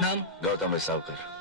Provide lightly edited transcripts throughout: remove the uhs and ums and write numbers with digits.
नाम? गौतम विसावकर।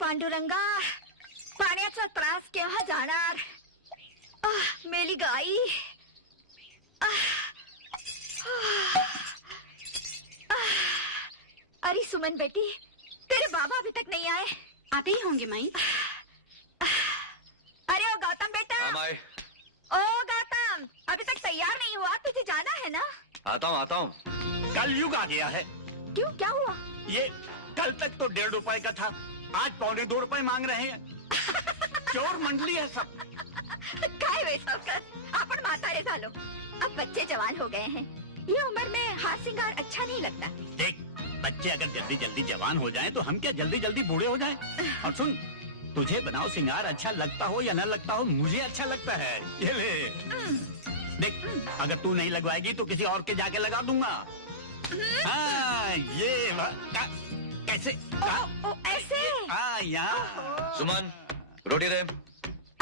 पांडुरंगा, पाण्याचा त्रास केव्हा जाणार? मेली गाई. अरे सुमन बेटी, तेरे बाबा अभी तक नहीं आए? आते ही होंगे माई। अरे ओ गौतम बेटा, ओ गौतम, अभी तक तैयार नहीं हुआ? तुझे जाना है ना? आता हूँ। कलयुग आ गया है। क्यों, क्या हुआ? ये कल तक तो 1.5 रुपए का था, आज 2.25 रुपए मांग रहे हैं। चोर मंडली है सब। काय वे सावकार, आपण म्हातारे झालो, अब बच्चे जवान हो गए हैं। ये उम्र में हार सिंगार अच्छा नहीं लगता। देख, बच्चे अगर जल्दी जल्दी जवान हो जाएं, तो हम क्या जल्दी जल्दी बूढ़े हो जाएं? और सुन, तुझे बनाओ सिंगार अच्छा लगता हो या न लगता हो, मुझे अच्छा लगता है। ये ले। देख, अगर तू नहीं लगवाएगी तो किसी और के जाके लगा दूंगा। हाँ, ये कैसे? ऐसे? हाँ, यहाँ। सुमन, रोटी दे।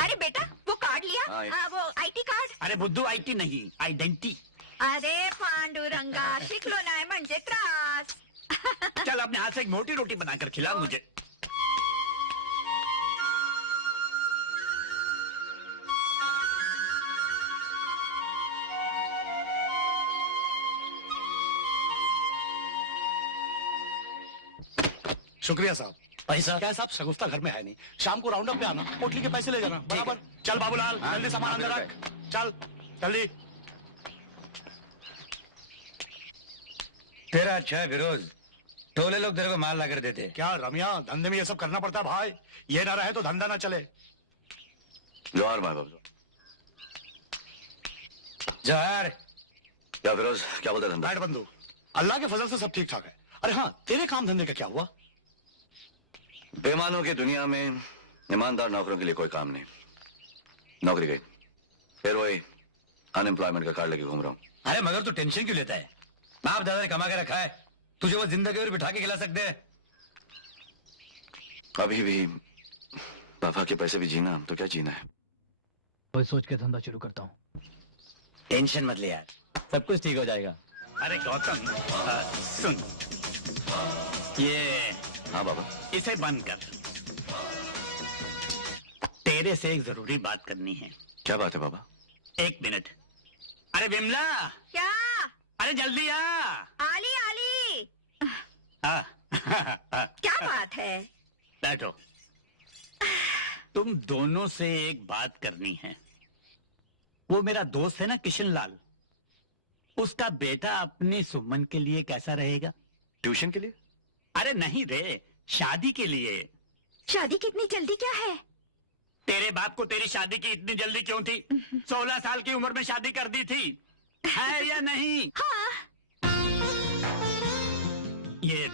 अरे बेटा, वो कार्ड लिया? वो आईटी कार्ड? अरे बुद्धू, आईटी नहीं, आइडेंटिटी। अरे पांडुरंगा, शिकलो नाही म्हणजे त्रास. चल अपने हाथ से एक मोटी रोटी बनाकर खिला मुझे। शुक्रिया साहब। पैसा क्या साहब, शगुफ्ता घर में है नहीं, शाम को राउंड अप पे आना, पोटली के पैसे ले जाना। बराबर। चल बाबूलाल, जल्दी सामान अंदर रख। चल जल्दी। तेरा अच्छा है फिरोज, टोले लोग तेरे को माल ला कर देते। क्या रमिया, धंधे में ये सब करना पड़ता है भाई, ये ना रहे तो धंधा ना चले। जोहार माँ बाप। जोहार। क्या फिरोज, क्या बोलता धंधा? बैठ बंधु, अल्लाह के फजल से सब ठीक ठाक है। अरे हाँ, तेरे काम धंधे का क्या हुआ? बेईमानों की दुनिया में ईमानदार नौकरों के लिए कोई काम नहीं। नौकरी गई, फिर वही अनएम्प्लॉयमेंट का कार्ड लेके घूम रहा हूँ। अरे मगर तू टेंशन क्यों लेता है? बाप दादा ने कमा के रखा है, तुझे वो जिंदगी और बिठा के खिला सकते हैं। अभी भी पापा के पैसे भी जीना तो क्या जीना है। कोई सोच के धंधा शुरू करता हूँ। टेंशन मत ले यार, सब कुछ ठीक हो जाएगा। अरे गौतम, सुन, ये हाँ बाबा। इसे बंद कर। तेरे से एक जरूरी बात करनी है। क्या बात है बाबा? एक मिनट। अरे विमला, क्या? अरे जल्दी आ। आली आली। क्या क्या बात है? बैठो। तुम दोनों से एक बात करनी है। वो मेरा दोस्त है ना किशन लाल, उसका बेटा अपनी सुमन के लिए कैसा रहेगा? ट्यूशन के लिए? अरे नहीं रे, शादी के लिए। शादी की इतनी जल्दी क्या है? तेरे बाप को तेरी शादी की इतनी जल्दी क्यों थी? 16 साल की उम्र में शादी कर दी थी, है या नहीं? हाँ। ये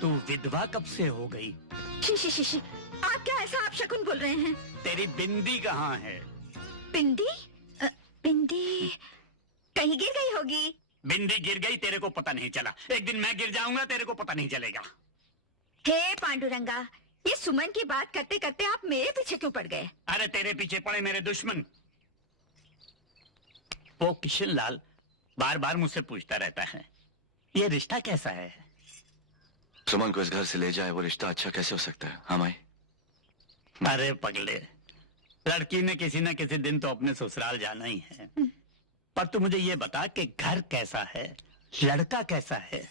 तू विधवा कब से हो गई? शी शी शी, आप क्या ऐसा आप शकुन बोल रहे हैं? तेरी बिंदी कहाँ है? बिंदी? बिंदी कहीं गिर गई होगी। बिंदी गिर गई, तेरे को पता नहीं चला। एक दिन मैं गिर जाऊंगा, तेरे को पता नहीं चलेगा। हे पांडुरंगा, ये सुमन की बात करते करते आप मेरे पीछे क्यों पड़ गए? अरे तेरे पीछे पड़े मेरे दुश्मन। वो किशन लाल बार बार मुझसे पूछता रहता है, ये रिश्ता कैसा है? सुमन को इस घर से ले जाए, वो रिश्ता अच्छा कैसे हो सकता है? हाँ माई। अरे पगले, लड़की ने किसी न किसी दिन तो अपने ससुराल जाना ही है। पर तू मुझे ये बता कि घर कैसा है, लड़का कैसा है?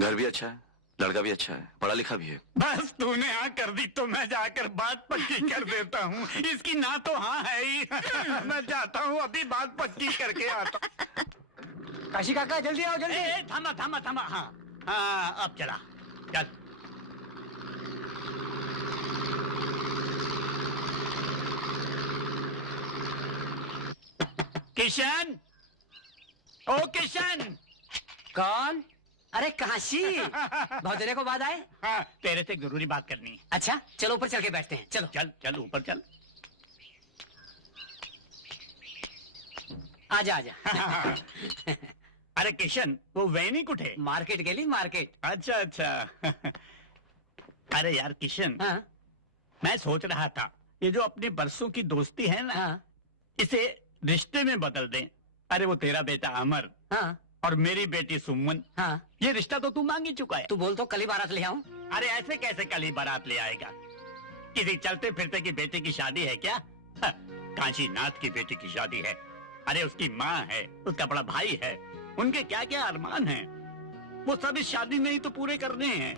घर भी अच्छा है, लड़का भी अच्छा है, पढ़ा लिखा भी है। बस तूने हाँ कर दी तो मैं जाकर बात पक्की कर देता हूँ। इसकी ना तो हाँ है ही। मैं जाता हूँ, अभी बात पक्की करके आता हूँ। काशी काका जल्दी आओ जल्दी। थामा थामा थामा। हाँ हाँ, अब चला, चल। किशन, ओ किशन। कौन? अरे काशी, बहुत देर को बाद आए। हाँ, तेरे से एक जरूरी बात करनी है। अच्छा चलो ऊपर चल के बैठते हैं। चलो चल चल ऊपर चल। आजा आजा। अरे किशन, वो वैनी कुठे? मार्केट गेली मार्केट। अच्छा अच्छा। अरे यार किशन, हाँ मैं सोच रहा था ये जो अपनी बरसों की दोस्ती है ना, हाँ इसे रिश्ते में बदल दें। अरे वो तेरा बेटा अमर हाँ और मेरी बेटी सुमन, हाँ। ये रिश्ता तो तू मांग ही चुका है। तू बोल तो कल ही बारात ले आऊं। अरे ऐसे कैसे कल ही बारात ले आएगा? किसी चलते फिरते की बेटे की शादी है क्या? काशी नाथ की बेटी की शादी है। अरे उसकी माँ है, उसका बड़ा भाई है, उनके क्या क्या अरमान हैं, वो सब इस शादी में ही तो पूरे करने हैं।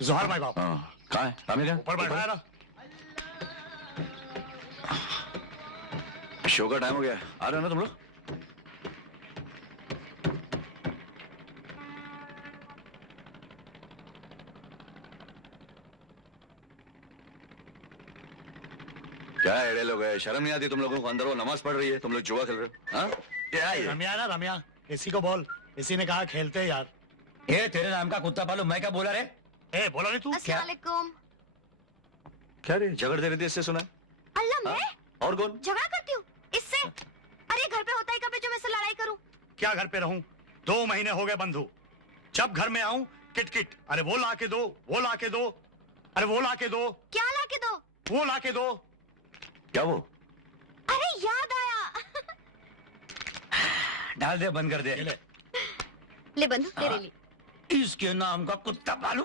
जोहार भाई बाप। हाँ, कहाँ है? रामी कहाँ? ऊपर बैठा है ना। शो का टाइम हो गया है, आ रहे हो ना तुम लोग? क्या एड़े लोग है, शर्म नहीं आती तुम लोगों को? अंदर वो नमाज पढ़ रही है, तुम लोग जुआ खेल रहे हो। हाँ क्या है ये? रमिया ना रमिया, इसी को बोल। इसी ने कहा खेलते हैं यार। ए तेरे नाम का कुत्ता पालो, मैं क्या बोला रे? ए बोला नहीं तू? क्या? क्या रे झगड़ दे रही थी, इससे सुना है? अल्लाह, मैं हाँ? और कौन? झगड़ा करती हूँ इससे? अरे घर पे होता ही कब है जो मैं इससे लड़ाई करूँ? क्या घर पे रहूं? 2 महीने हो गए बंधु, जब घर में आऊं किट किट। अरे वो ला के दो, वो ला के दो, अरे वो ला के दो, क्या ला के दो? वो ला के दो। क्या वो? डाल दे, बंद कर दे। ले बंदूक तेरे हाँ। लिए। इसके नाम का कुत्ता पालू।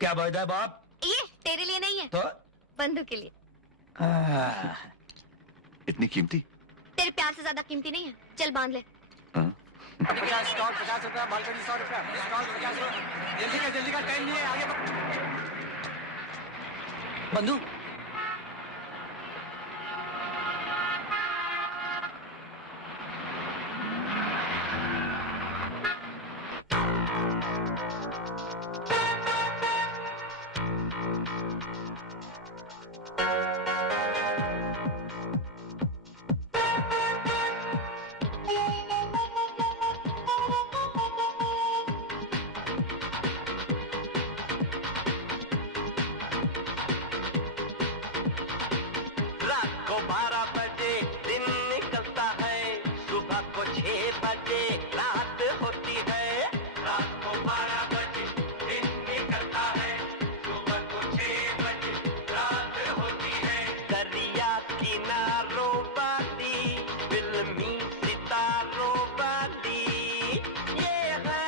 क्या बात है बाप? ये तेरे लिए नहीं है, तो बंदूक के लिए। इतनी कीमती? तेरे प्यार से ज्यादा कीमती नहीं है। चल बांध ले। हाँ? स्टॉल 50 रुपया, बालकनी 100 रुपया, स्टॉल 50 रुपया। जल्दी का टाइम नहीं है, आगे बंधु। रात को 12 बजे दिन निकलता है, सुबह को 6 बजे रात होती है। रात को 12 बजे दिन निकलता है, सुबह को 6 बजे रात होती है। दरिया किनारों वाली फिल्मी सितारों वाली ये है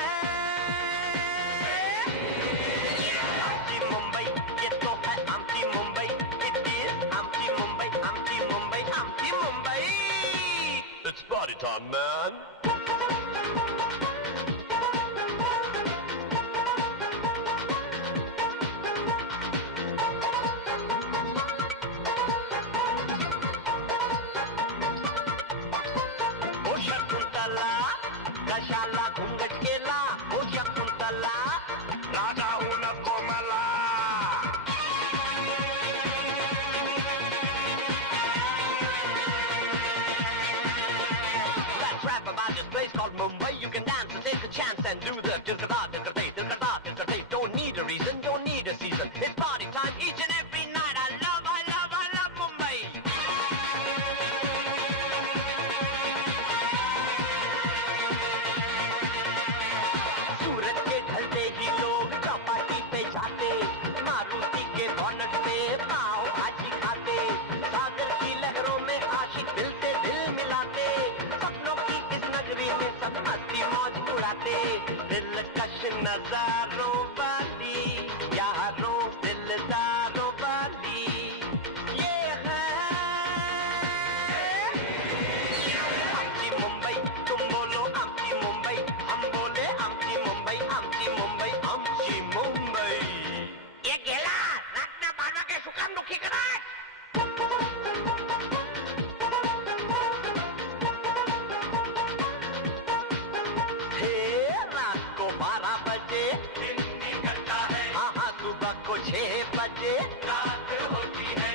आमची मुंबई, ये तो है आमची मुंबई। इट इज आमची मुंबई, आमची मुंबई, आमची Mumbai. It's party time, man. ओ शकुंतला कशाला घुंगट केला, ओ शकुंतला राजा हूं न कोमला। Let's rap about this place called Mumbai. You can dance and take a chance and do the dilkada, dilkade, dilkada, dilkade. Don't need a reason, don't need a season. It's party time each and every night. I love Mumbai. सूरज के ढलते ही लोग चौपाटी पे जाते, मारुति के bonnet पे पाव भाजी खाते, सागर की लहरों में आशिक मिलते दिल मिलाते, सपनों की इस नगरी में सब मस्ती मौज उड़ाते। दिलकश नजारों वाली यारों दिलदारों वाली ये है आमची मुंबई। तुम बोलो आमची मुंबई, हम बोले आमची मुंबई, आमची मुंबई, आमची मुंबई। ये गेला रातना 12 वागे सुकाम दुखी कराय। हे रात को 12 बजे दिन निकलता है, हाँ हाँ सुबह को 6 बजे रात होती है।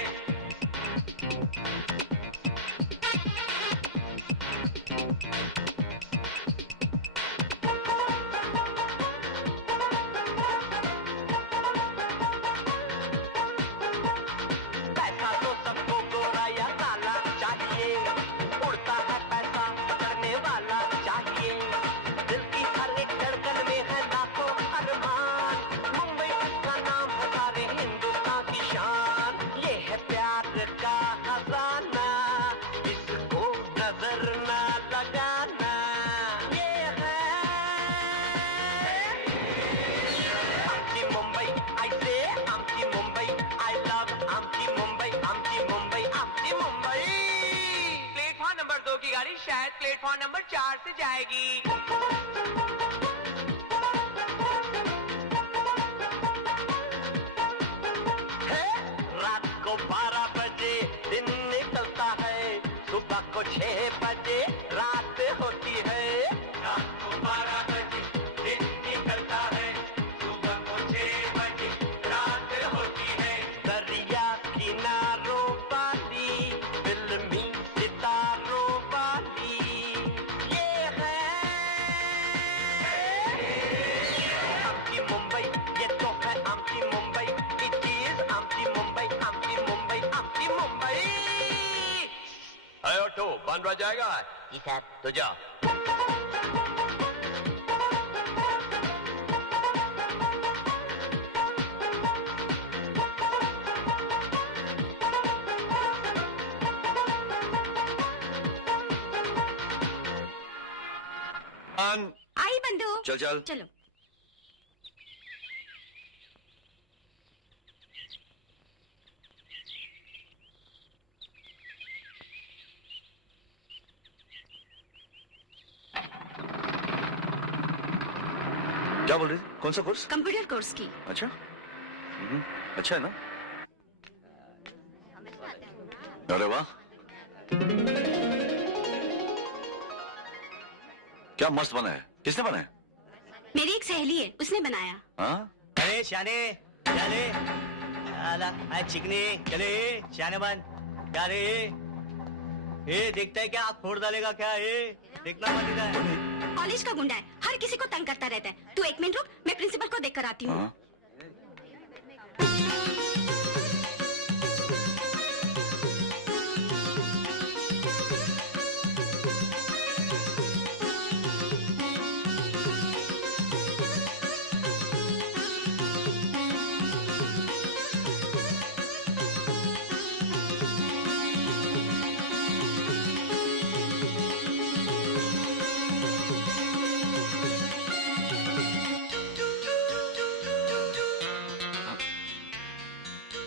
पैसा तो सबको गोरा या काला चाहिए, उड़ता है पैसा पकड़ने वाला चाहिए। दिल की हर एक धड़कन में है लाखों अरमान, मुंबई का नाम है सारे हिंदुस्तान की शान। ये है प्यार का खजाना, इसको नजर ना लगाना। ये है आमची मुंबई, I say आमची मुंबई, I love आमची मुंबई, आमची मुंबई, आमची मुंबई। प्लेटफॉर्म नंबर 2 की गाड़ी शायद प्लेटफॉर्म नंबर 4 से जाएगी। है, रात को 12 बजे दिन निकलता है, सुबह को 6 बजे रात होती है। रात को 12 बजे दिन निकलता है, सुबह को 6 बजे रात होती है। दरिया किनारों वाली फिल्मी सितारों वाली ये है आमची मुंबई, ये तो है आमची मुंबई। इट इज आमची मुंबई, आमची मुंबई, आमची मुंबई। अरे ऑटो बंद रह जाएगा। जी सर। तो जा। ईमान आई बंधु। चल चल। चलो। क्या बोल रही थी? कौन सा कोर्स? कंप्यूटर कोर्स की। अच्छा अच्छा है ना? अरे वाह, क्या मस्त बना है। किसने बनाया? मेरी एक सहेली है, उसने बनाया। हाँ? अरे शाने चले आला आए चिकने चले शाने बन क्या रे ये देखता है क्या आँख फोड़ डालेगा क्या ये देखना मत इधर कॉलेज का गुंडा है, हर किसी को तंग करता रहता है। तू 1 मिनट रुक, मैं प्रिंसिपल को देख कर आती हूँ। हाँ?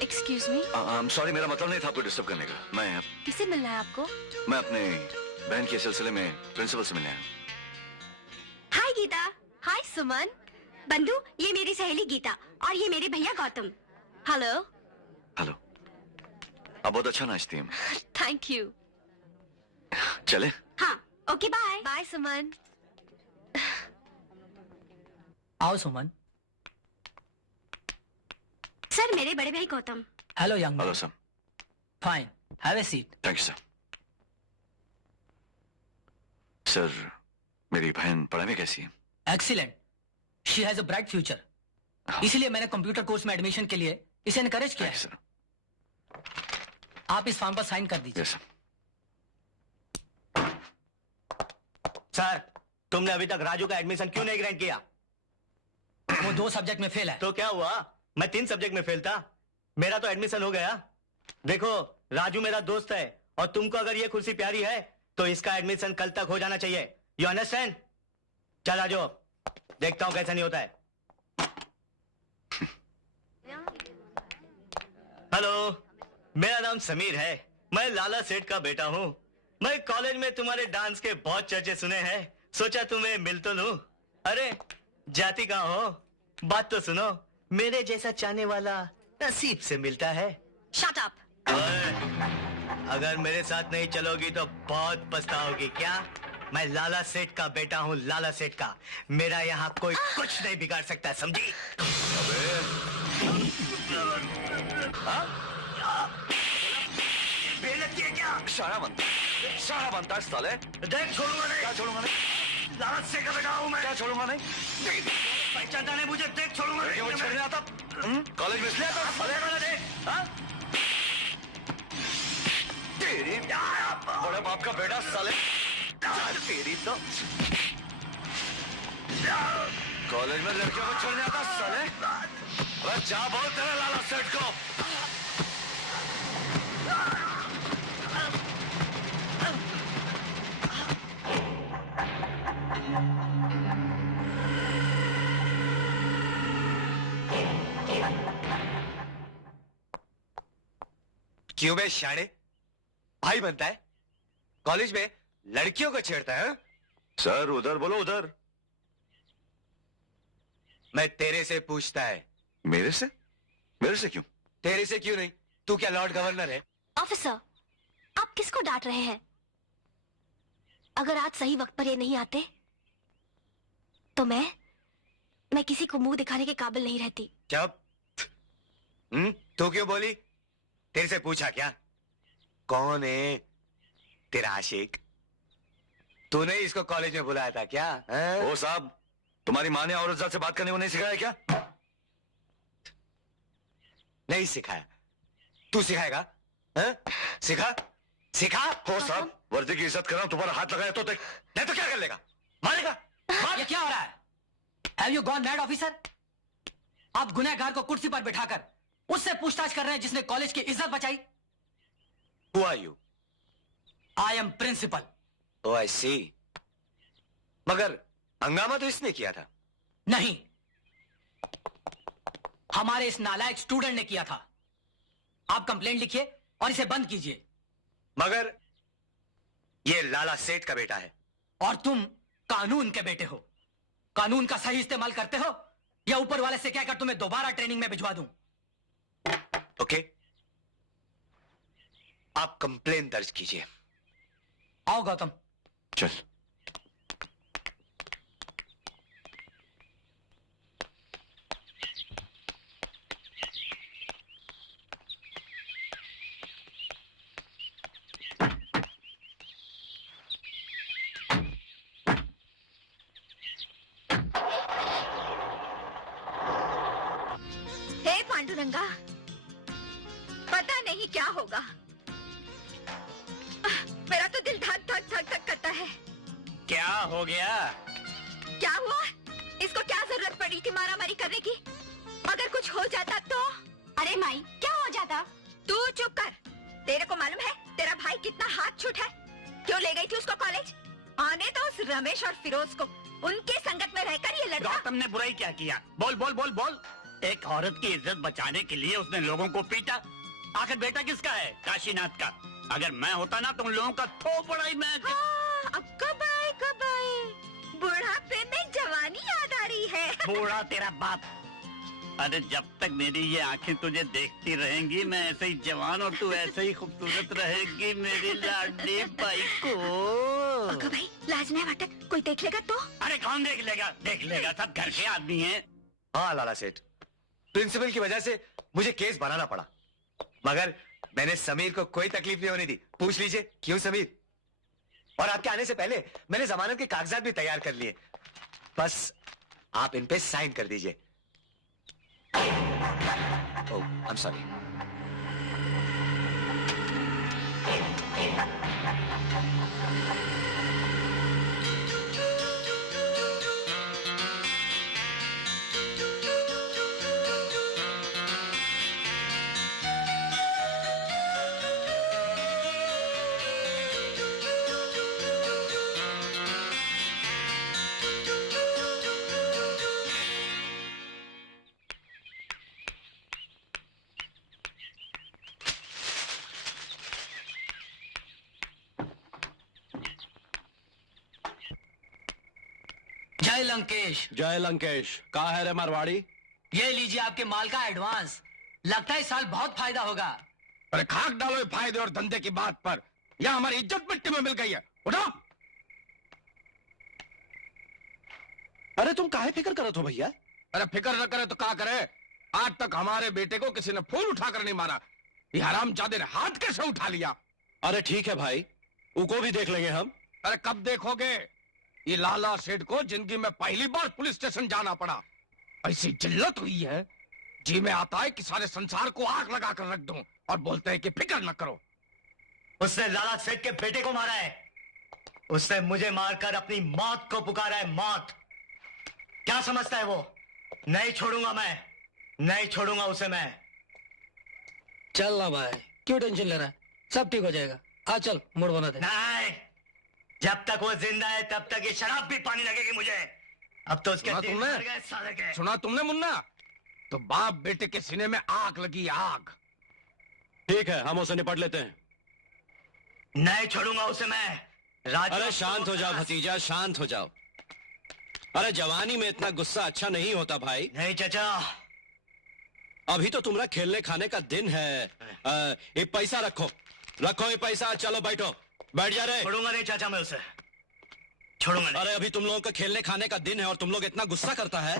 एक्सक्यूज मी, सॉरी, मेरा मतलब नहीं था आपको डिस्टर्ब करने का। किससे मिलना है आपको? मैं अपने बहन के सिलसिले में प्रिंसिपल से मिलने आया हूँ। हाय गीता। हाय सुमन। बंधु, ये मेरी सहेली गीता और ये मेरे भैया गौतम। हेलो। हेलो, आप बहुत अच्छा नाचती हैं। Thank you. चले? हाँ, ओके बाय। बाय सुमन। आओ सुमन। सर, मेरे बड़े भाई Gautam. Hello young hello sir. Fine, have a seat. Thank you sir. Sir, मेरी बहन पढ़ाई में कैसी है? Excellent, she has a bright future. इसीलिए मैंने कंप्यूटर कोर्स में एडमिशन के लिए इसे एनकरेज किया थैंक यू है। सर। आप इस फॉर्म पर साइन कर दीजिए। Yes sir. सर तुमने अभी तक राजू का एडमिशन क्यों नहीं ग्रांट किया? वो 2 सब्जेक्ट में फेल है। तो क्या हुआ, मैं 3 सब्जेक्ट में फेल था, मेरा तो एडमिशन हो गया। देखो राजू मेरा दोस्त है और तुमको अगर ये कुर्सी प्यारी है तो इसका एडमिशन कल तक हो जाना चाहिए। You understand? चल आजो, देखता हूं कैसा नहीं होता है। हेलो, मेरा नाम समीर है, मैं लाला सेठ का बेटा हूं। मैं कॉलेज में तुम्हारे डांस के बहुत चर्चे सुने हैं, सोचा तुम्हें मिल तो लूं। अरे जाति कहाँ हो, बात तो सुनो। मेरे जैसा चाहने वाला नसीब से मिलता है। Shut up. अगर मेरे साथ नहीं चलोगी तो बहुत पछताओगी। क्या? मैं लाला सेठ का बेटा हूँ, लाला सेठ का। मेरा यहाँ कोई कुछ नहीं बिगाड़ सकता, समझी? बेइज्जती है क्या? शाना बनता है साले। देख छोड़ूंगा नहीं। क्या छोड़ूंगा नहीं? लाला सेठ का बेटा हूँ मैं। क्या छोड़ूंगा नहीं? पहचानता नहीं मुझे, देख छोड़ूंगा नहीं। वो छोड़ने आता कॉलेज में इसलिए आता अरे वाला देख, हाँ? तेरी बड़े बाप का बेटा साले। तेरी तो कॉलेज में लड़कियों को छोड़ने आता साले। अरे जा बोल तेरे लाला सेठ को। क्यों बे शाणे, भाई बनता है, कॉलेज में लड़कियों को छेड़ता है? सर उधर बोलो, उधर। मैं तेरे से पूछता है। मेरे से? मेरे से क्यों? तेरे से क्यों नहीं? तू क्या लॉर्ड गवर्नर है? ऑफिसर, आप किसको डांट रहे हैं? अगर आज सही वक्त पर ये नहीं आते तो मैं किसी को मुंह दिखाने के काबिल नहीं रहती। चुप। तू क्यों बोली? तेरे से पूछा क्या? कौन है तेरा आशिक? तूने इसको कॉलेज में बुलाया था क्या? ओ साहब, तुम्हारी माँ ने औरत जात से बात करने को नहीं सिखाया क्या? नहीं सिखाया, तू सिखाएगा? सिखा सिखा। हो साहब, वर्दी की इज्जत कर रहा हूं, तुम्हारा हाथ लगाया तो देख, नहीं तो क्या कर लेगा? मारेगा? ये क्या हो रहा है? Have you gone mad officer? आप गुनहगार को कुर्सी पर बिठाकर उससे पूछताछ कर रहे हैं जिसने कॉलेज की इज्जत बचाई। Who are you? I am principal. Oh, I see. मगर हंगामा तो इसने किया था। नहीं, हमारे इस नालायक स्टूडेंट ने किया था। आप कंप्लेंट लिखिए और इसे बंद कीजिए। मगर ये लाला सेठ का बेटा है। और तुम कानून के बेटे हो। कानून का सही इस्तेमाल करते हो या ऊपर वाले से कहकर तुम्हें दोबारा ट्रेनिंग में भिजवा दूं? ओके, आप कंप्लेन दर्ज कीजिए। आओ गौतम। चल। हे पांडुरंगा, पता नहीं क्या होगा। मेरा तो दिल धक धक धक धक करता है। क्या हो गया? क्या हुआ? इसको क्या जरूरत पड़ी थी मारामारी करने की? अगर कुछ हो जाता तो? अरे माई, क्या हो जाता? तू चुप कर। तेरे को मालूम है तेरा भाई कितना हाथ छूट है? क्यों ले गई थी उसको कॉलेज? आने तो उस रमेश और फिरोज को। उनके संगत में रहकर ये लड़का। गौतम ने बुराई क्या किया? बोल बोल बोल बोल। एक औरत की इज्जत बचाने के लिए उसने लोगों को पीटा। आखिर बेटा किसका है? काशीनाथ का। अगर मैं होता ना तो उन लोगों का थोपड़ा ही मैं। हाँ, अब कब आए कब आए? बुढ़ापे में जवानी याद आ रही है। बूढ़ा तेरा बाप। अरे जब तक मेरी ये आंखें तुझे देखती रहेंगी मैं ऐसे ही जवान और तू ऐसे ही खूबसूरत रहेगी मेरी लाडली भाई को। अक्का भाई, लाज नहीं वाटत, कोई देख लेगा तो? अरे कौन देख लेगा? देख लेगा, सब घर के आदमी हैं। हाँ लाला सेठ, प्रिंसिपल की वजह से मुझे केस बनाना पड़ा, मगर मैंने समीर को कोई तकलीफ नहीं होने दी। पूछ लीजिए क्यों समीर। और आपके आने से पहले मैंने जमानत के कागजात भी तैयार कर लिए। बस आप इन पे साइन कर दीजिए। ओह, आई एम सॉरी। जय लंकेश। जय लंकेश। कहा है रे मारवाड़ी? ये लीजिए आपके माल का एडवांस। लगता है इस साल बहुत फायदा होगा। अरे खाक डालो ये फायदे और धंधे की बात पर। यह हमारी इज्जत मिट्टी में मिल गई है। उठो। अरे तुम काहे फिक्र करत हो भैया? अरे फिक्र न करे तो क्या करे? आज तक हमारे बेटे को किसी ने फूल उठाकर नहीं मारा। ये हरामजादे ने हाथ कैसे उठा लिया? अरे ठीक है भाई, उको भी देख लेंगे हम। अरे कब देखोगे? ये लाला सेठ को जिंदगी में पहली बार पुलिस स्टेशन जाना पड़ा। ऐसी जिल्लत हुई है, जी में आता है कि सारे संसार को आग लगा कर रख दूं और बोलते हैं कि फिक्र न करो। उसने लाला सेठ के बेटे को मारा है। उसने मुझे मारकर अपनी मौत को पुकारा है। मौत क्या समझता है वो? नहीं छोड़ूंगा मैं, नहीं छोड़ूंगा उसे मैं। चल ना भाई, क्यों टेंशन ले रहा है? सब ठीक हो जाएगा। आ चल, मूड बना दे। नहीं, जब तक वो जिंदा है तब तक ये शराब भी पानी लगेगी मुझे। अब तो उसके दिन भर गए साले के। सुना तुमने मुन्ना? तो बाप बेटे के सीने में आग लगी, आग। ठीक है, हम उसे निपट लेते हैं। नहीं छोड़ूंगा उसे मैं। अरे शांत हो जाओ भतीजा, शांत हो जाओ। अरे जवानी में इतना गुस्सा अच्छा नहीं होता भाई। नहीं चाचा, अभी तो तुम्हारा खेलने खाने का दिन है। ये पैसा रखो, रखो ये पैसा। चलो बैठो, बैठ जा रहे। छोड़ूंगा नहीं चाचा मैं उसे, छोड़ूंगा नहीं। अरे अभी तुम लोगों का खेलने खाने का दिन है और तुम लोग इतना गुस्सा करता है।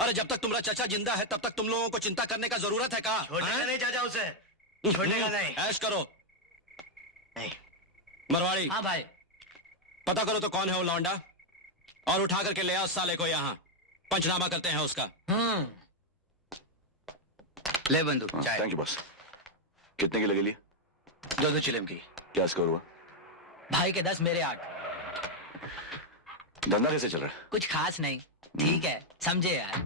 अरे जब तक तुम्हारा चाचा जिंदा है तब तक तुम लोगों को चिंता करने का जरूरत है का? छोड़ेगा नहीं चाचा उसे, छोड़ेगा नहीं। ऐश करो। नहीं। मरवाड़ी। हाँ भाई। पता करो तो कौन है वो लौंडा और उठा करके ले आओ साले को यहाँ। पंचनामा करते हैं उसका। ले बंदूक। Thank you boss. कितने की लगी लिए? 2-2 चिलम की। क्या स्कोर हुआ? भाई के 10 मेरे 8। धंधा कैसे चल रहा है? कुछ खास नहीं, ठीक है, समझे यार।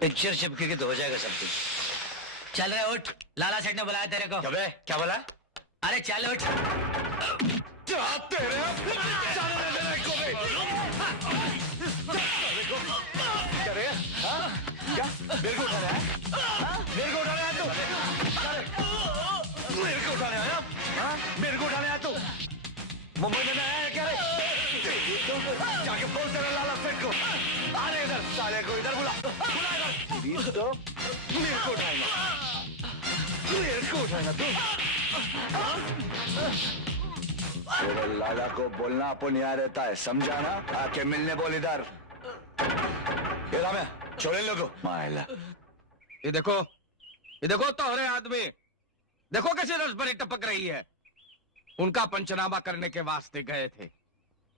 पिक्चर चिपकेगी तो हो जाएगा सब कुछ। चल रहे उठ, लाला सेठ ने बुलाया तेरे को। क्या बोला? अरे चल उठ। तेरे जाने दे मेरे को भी। क्या रे? हाँ? क्या मेरे को उठाने आया? हाँ? मेरे को उठाने आया तू? मेरे को उठाने आया? हाँ? मेरे को उठाने आया तू? मुंबई में आया है क्या रे? जाके बोल तेरे लाला सेठ को। अरे इधर साले को इधर बुला इधर। तो मेरे को उठाएगा। मेरे को उठाएगा तू? तेरे लाला को बोलना अपन यहाँ रहता है, समझा ना? आके मिलने बोल इधर। ये राम है, छोड़े लोगों। मायला। ये देखो तोहरे आदमी, देखो कैसे रसभरी टपक रही है। उनका पंचनामा करने के वास्ते गए थे,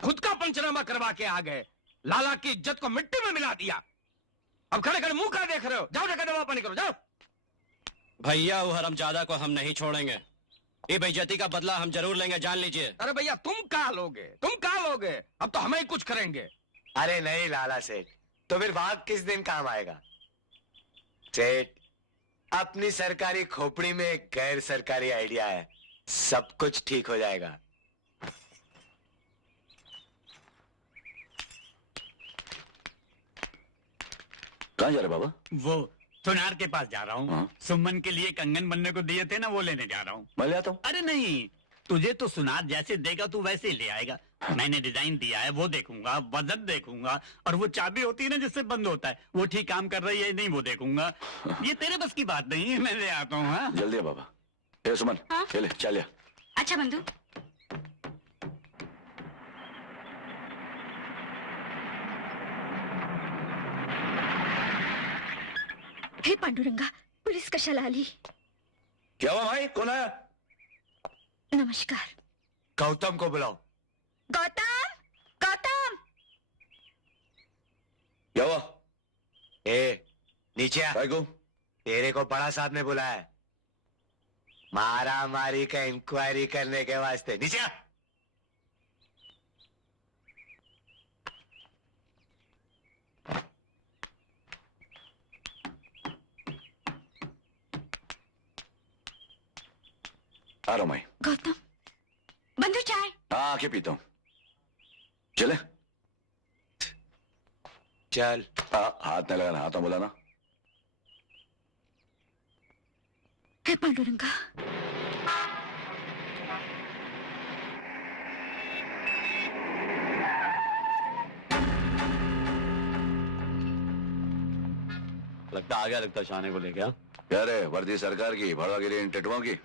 खुद का पंचनामा करवा के आ गए, लाला की इज्जत को मिट्टी में मिला दिया। अब खड़े खड़े मुंह का देख रहे हो? जाओ जाकर दवा पानी करो, जाओ। भैया वो हरामजादा को हम नहीं छोड़ेंगे। ये बेइज्जती का बदला हम जरूर लेंगे, जान लीजिए। अरे भैया तुम कहाँ लोगे? अब तो हमें ही कुछ करेंगे। अरे नहीं लाला सेठ, तो फिर भाग किस दिन काम आएगा? सेठ, अपनी सरकारी खोपड़ी में एक गैर सरकारी आइडिया है, सब कुछ ठीक हो जाएगा। कहाँ जा रहे बाबा? वो सुनार के पास जा रहा हूँ। हाँ? सुमन के लिए कंगन बनने को दिए थे ना, वो लेने जा रहा हूँ। मैं ले आता हूँ। अरे नहीं, तुझे तो सुनार जैसे देगा तू वैसे ही ले आएगा। मैंने डिजाइन दिया है, वो देखूंगा, वजन देखूंगा, और वो चाबी होती है ना जिससे बंद होता है, वो ठीक काम कर रही है नहीं वो देखूंगा। ये तेरे बस की बात नहीं है, मैं ले आता हूँ। हाँ? जल्दी है बाबा। ए सुमन, हाँ? ये ले चल। अच्छा बंधु। हे पांडुरंगा, पुलिस कशाला आली? क्या हुआ भाई? कौन आया? नमस्कार। गौतम को बुलाओ। गौतम, गौतम। क्या हुआ? ए, नीचे आ। भाई को? तेरे को बड़ा साहब ने बुलाया है, मारा मारी का इंक्वायरी करने के वास्ते। नीचे आ। आ रहा हूं मैं। गौतम, बंधु चाय। हाँ आके पीता हूँ। चले? चल। हाथ नहीं लगाना, हाथ में बुलाना। हे पांडुरंगा। लगता आ गया, लगता शाने को लेके। क्या रे, वर्दी सरकार की, भड़वागिरी इन टेटुओं की।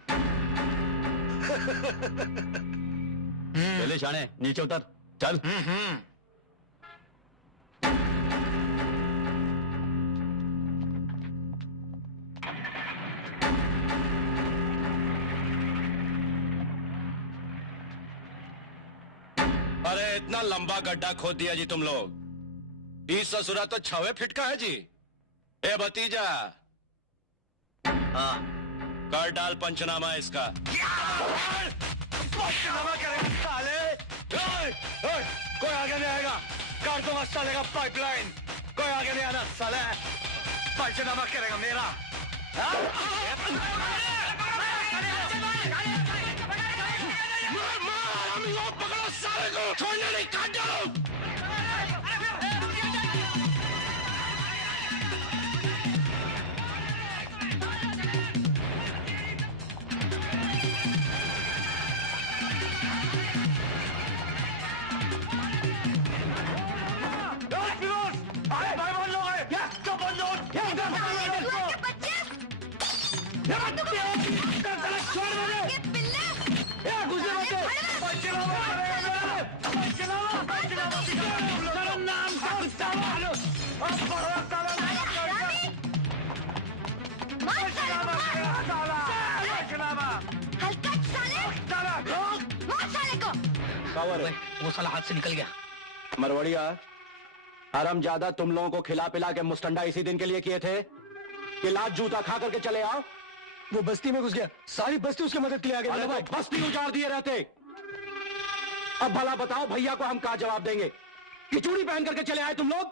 चले शाने, नीचे उतर, चल। अरे इतना लंबा गड्ढा खोद दिया जी तुम लोग। इस ससुरा तो 6 फीट का है जी। ए भतीजा, हाँ, कर डाल पंचनामा इसका। पंचनामा करेगा साले। कोई आगे नहीं आएगा, काट दूंगा साले का पाइपलाइन। कोई आगे नहीं आना साले, पंचनामा करेगा मेरा। पकड़ो साले को, छोड़ने नहीं, काट डालो। वो साला हाथ से निकल गया। मरवड़िया, हरामजादा तुम लोगों को खिला पिला के मुस्टंडा इसी दिन के लिए किए थे कि लात जूता खा करके चले आओ। वो बस्ती में घुस गया, सारी बस्ती उसकी मदद के लिए आ अरे भाई, गई। बस्ती उजाड़ दिए रहते। अब भला बताओ भैया को हम क्या जवाब देंगे कि चूड़ी पहन करके चले आए तुम लोग?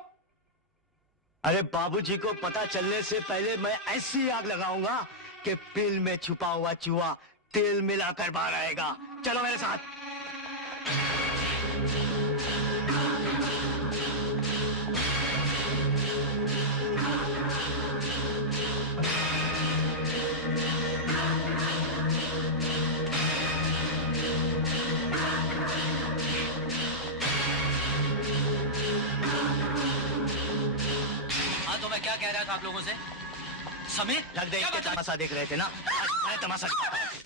अरे बाबूजी को पता चलने से पहले मैं ऐसी आग लगाऊंगा कि पिल में छुपा हुआ चूहा तेल मिलाकर बाहर आएगा। चलो मेरे साथ। हाँ तो मैं क्या कह रहा था आप लोगों से? समीर लग दे के तमाशा देख रहे थे ना, मैं तमाशा दिखाता हूं।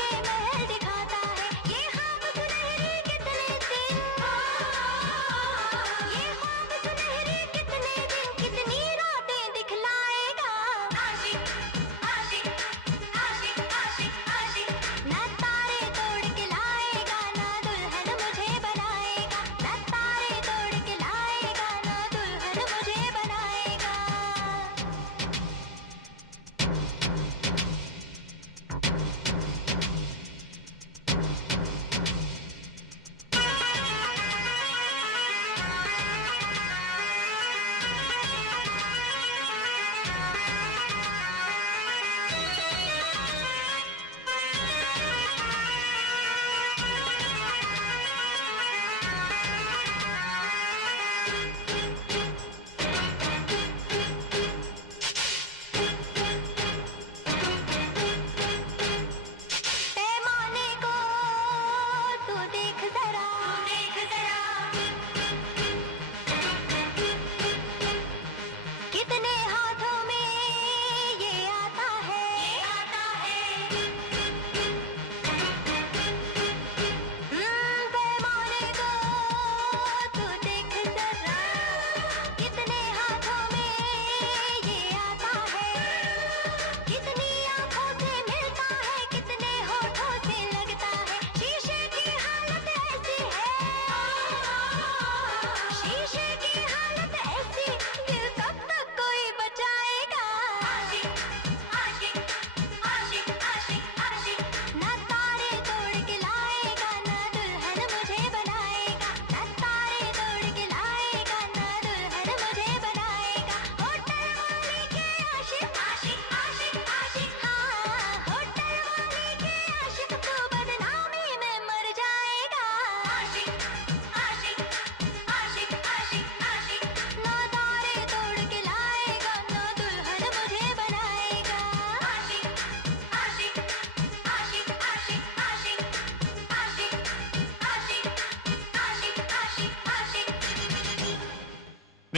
के महल दिखाता है, ये ख्वाब सुनहरे के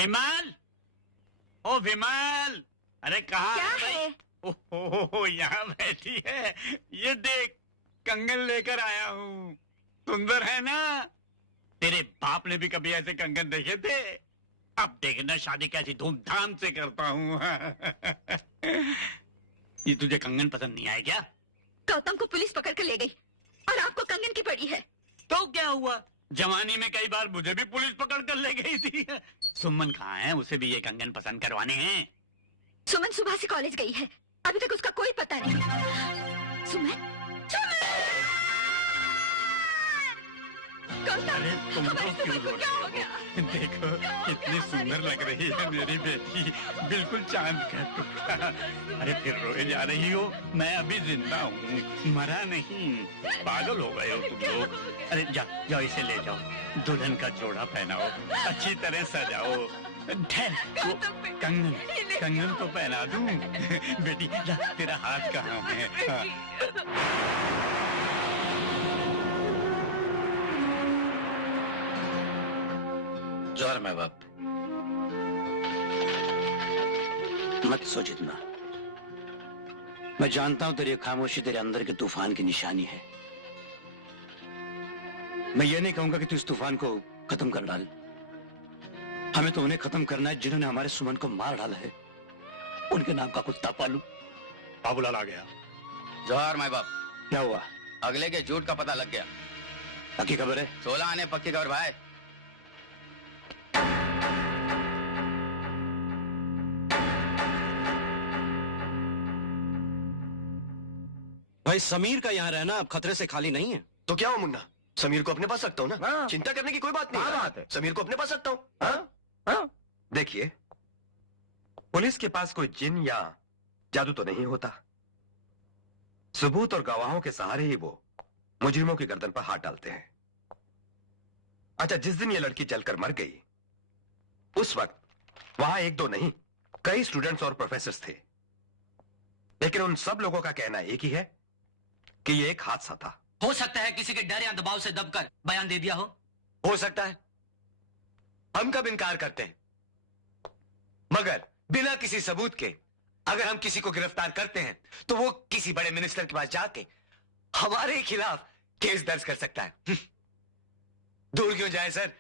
विमल, ओ विमल, अरे कहाँ क्या भाई? है? ओहो, यहाँ बैठी है। ये देख, कंगन लेकर आया हूँ। सुंदर है ना? तेरे बाप ने भी कभी ऐसे कंगन देखे थे? अब देखना शादी कैसी धूमधाम से करता हूँ। ये तुझे कंगन पसंद नहीं आया क्या? गौतम को पुलिस पकड़ कर ले गई और आपको कंगन की पड़ी है। तो क्या हुआ? जवानी में कई बार मुझे भी पुलिस पकड़ कर ले गई थी। सुमन कहाँ है? उसे भी ये कंगन पसंद करवाने हैं। सुमन सुबह से कॉलेज गई है, अभी तक उसका कोई पता नहीं। सुमन, अरे तुम तो क्यों रो रहे हो? देखो कितनी सुंदर लग रही है मेरी बेटी, बिल्कुल चांद का टुकड़ा। अरे फिर रोए जा रही हो? मैं अभी जिंदा हूँ, मरा नहीं। पागल हो गए हो तुम लोग। अरे जाओ इसे ले जाओ, दुल्हन का जोड़ा पहनाओ, अच्छी तरह सजाओ। ठहर, कंगन तो पहना दूं। बेटी तेरा हाथ कहाँ है? जोहर मैं बाप। मत सोच इतना। मैं जानता हूं तेरी खामोशी तेरे अंदर के तूफान की निशानी है। मैं ये नहीं कहूंगा कि तू इस तूफान को खत्म कर डाल। हमें तो उन्हें खत्म करना है जिन्होंने हमारे सुमन को मार डाला है। उनके नाम का कुत्ता पालू। बाबूलाल आ गया। जोहर माई बाप। क्या हुआ? अगले के झूठ का पता लग गया। पक्की खबर है? 16 आने पक्की खबर भाई। भाई समीर का यहाँ रहना अब खतरे से खाली नहीं है। तो क्या हो मुन्ना, समीर को अपने पास रखता हूँ ना। हाँ। चिंता करने की कोई बात नहीं। बात है, समीर को अपने पास रखता हूँ। हाँ? हाँ? देखिए, पुलिस के पास कोई जिन या जादू तो नहीं होता। सबूत और गवाहों के सहारे ही वो मुजरिमों की गर्दन पर हाथ डालते हैं। अच्छा, जिस दिन ये लड़की जलकर मर गई, उस वक्त वहां एक दो नहीं कई स्टूडेंट्स और प्रोफेसर्स थे, लेकिन उन सब लोगों का कहना एक ही है कि ये एक हादसा था। हो सकता है किसी के डर या दबाव से दबकर बयान दे दिया हो सकता है। हम कब इनकार करते हैं, मगर बिना किसी सबूत के अगर हम किसी को गिरफ्तार करते हैं तो वो किसी बड़े मिनिस्टर के पास जाके हमारे खिलाफ केस दर्ज कर सकता है। दूर क्यों जाए सर,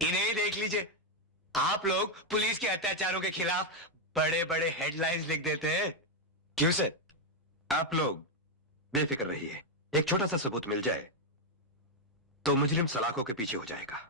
इन्हें ही देख लीजिए। आप लोग पुलिस के अत्याचारों के खिलाफ बड़े बड़े हेडलाइंस लिख देते हैं। क्यों सर? आप लोग बेफिक्र रहिए, एक छोटा सा सबूत मिल जाए तो मुजरिम सलाखों के पीछे हो जाएगा।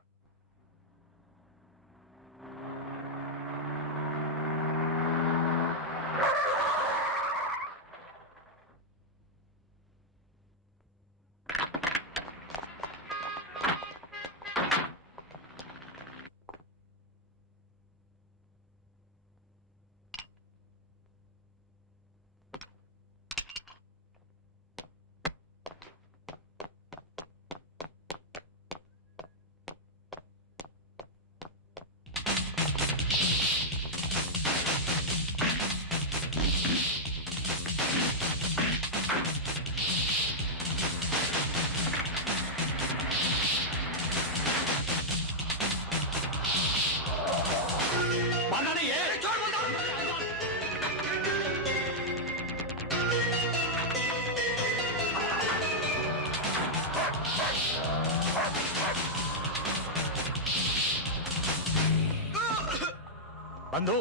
बंधु,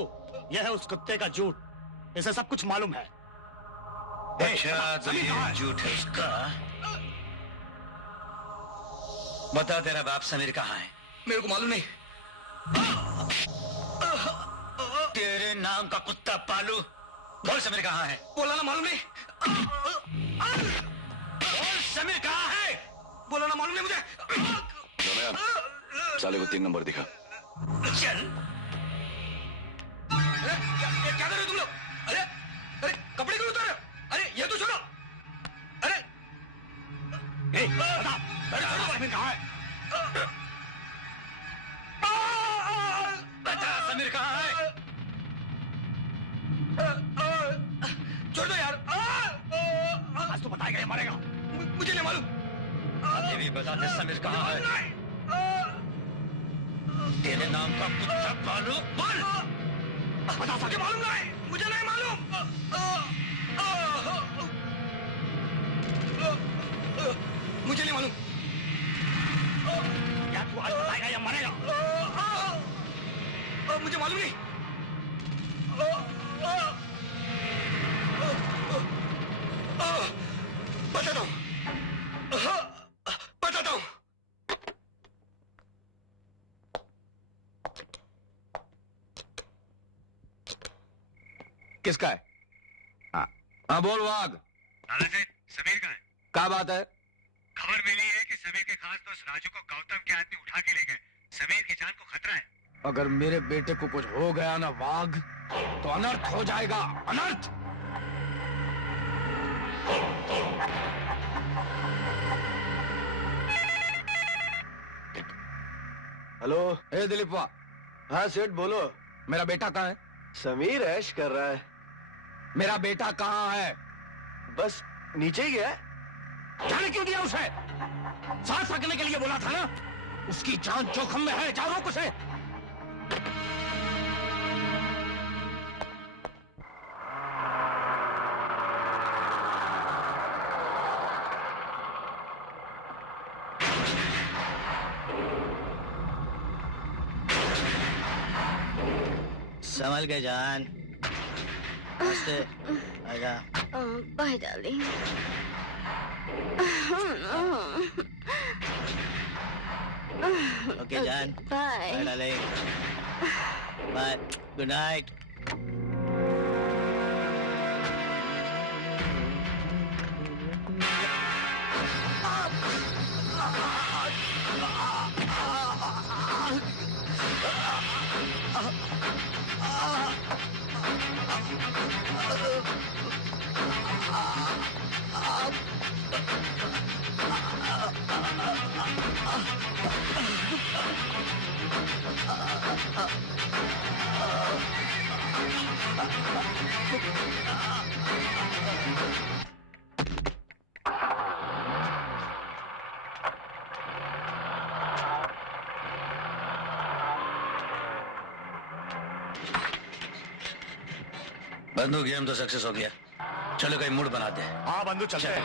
यह है उस कुत्ते का झूठ, इसे सब कुछ मालूम है। अच्छा, तो ये झूठ है उसका। बता तेरा बाप समीर कहाँ है? मेरे को मालूम नहीं। तेरे नाम का कुत्ता पालू, बोल समीर कहाँ है? बोला ना मालूम नहीं। बोल समीर कहाँ है? बोला ना मालूम नहीं मुझे। साले को 3 नंबर दिखा। चल। क्या कर रहे हो तुम लोग? अरे अरे कपड़े क्यों उतार रहे हो? अरे ये तो छोड़ो। अरे बता, समीर कहाँ है? बता समीर कहाँ है? छोड़ दो यार। आज तो बताएगा, मरेगा। मुझे नहीं मालूम। अभी भी बता दे समीर कहाँ है? तेरे नाम का कुत्ता पालू बोल। बता सके मालूम नहीं, मुझे नहीं मालूम। मुझे नहीं मालूम। क्या तू आज बताएगा या मरेगा? मुझे मालूम नहीं। बताता हूँ, बताता हूँ। किसका है? हाँ बोल वाघ। लाला सेठ, समीर का है। क्या बात है? खबर मिली है कि समीर के खास दोस्त राजू को गौतम के आदमी उठा के ले गए। समीर की जान को खतरा है। अगर मेरे बेटे को कुछ हो गया ना वाघ, तो अनर्थ हो जाएगा, अनर्थ। हेलो। ए दिलीपवा। हाँ सेठ बोलो। मेरा बेटा कहाँ है? समीर ऐश कर रहा है। मेरा बेटा कहाँ है? बस नीचे ही गया। जाने क्यों दिया उसे? सांस रखने के लिए बोला था ना। उसकी जान जोखिम में है, जाओ रोक उसे। संभल के जान। नमस्ते। आजा। Bye darling. ओके जान। Bye. Bye darling. Bye. Good night. बंदू गेम तो सक्सेस हो गया। चलो कहीं मूड बनाते हैं। हाँ बंधु चलते हैं।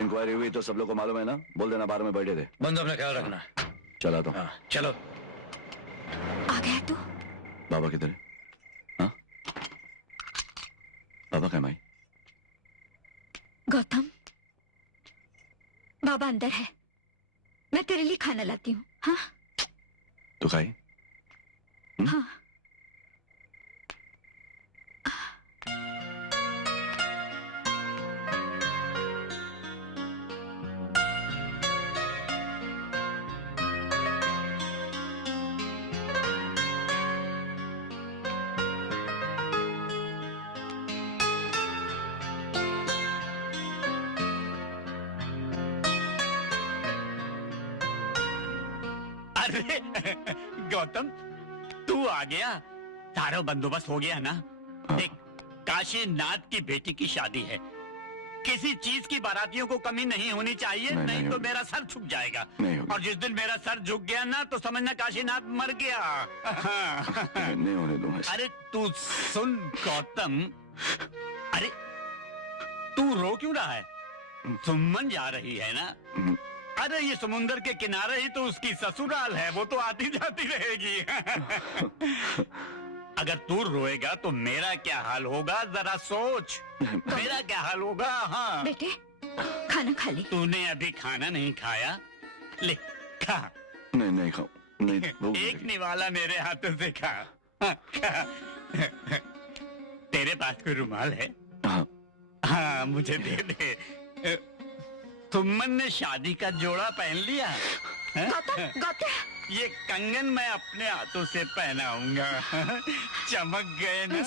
इंक्वायरी हुई तो सब लोग को मालूम है ना? बोल देना बार में बैठे थे। बंदो अपना ख्याल रखना। चला तो। हाँ, चलो। आ गया तू? बाबा किधर है? हाँ? बाबा क्या माई? गौतम, बाबा अंदर है। मैं तेरे लिए खाना लाती हूँ। हाँ? तू खाई? हाँ। अरे गौतम, तू आ गया। सारा बंदोबस्त हो गया ना? देख, काशीनाथ की बेटी की शादी है। किसी चीज की बारातियों को कमी नहीं होनी चाहिए, नहीं तो मेरा सर झुक जाएगा। और जिस दिन मेरा सर झुक गया ना, तो समझना काशीनाथ मर गया। नहीं होने दूंगा। अरे तू सुन गौतम, अरे तू रो क्यों रहा है? सुमन जा रही है ना? अरे ये समुंदर के किनारे ही तो उसकी ससुराल है, वो तो आती जाती रहेगी। अगर तू रोएगा तो मेरा क्या हाल होगा, जरा सोच। मेरा क्या हाल होगा? हाँ बेटे, खाना खा ले। तूने अभी खाना नहीं खाया, ले खा। नहीं खाऊं। नहीं, एक निवाला मेरे हाथों से खा। खा। तेरे पास कोई रुमाल है? हाँ, मुझे दे दे। सुमन ने शादी का जोड़ा पहन लिया। गौतम, गौतम। ये कंगन मैं अपने हाथों से पहनाऊंगा। चमक गए ना?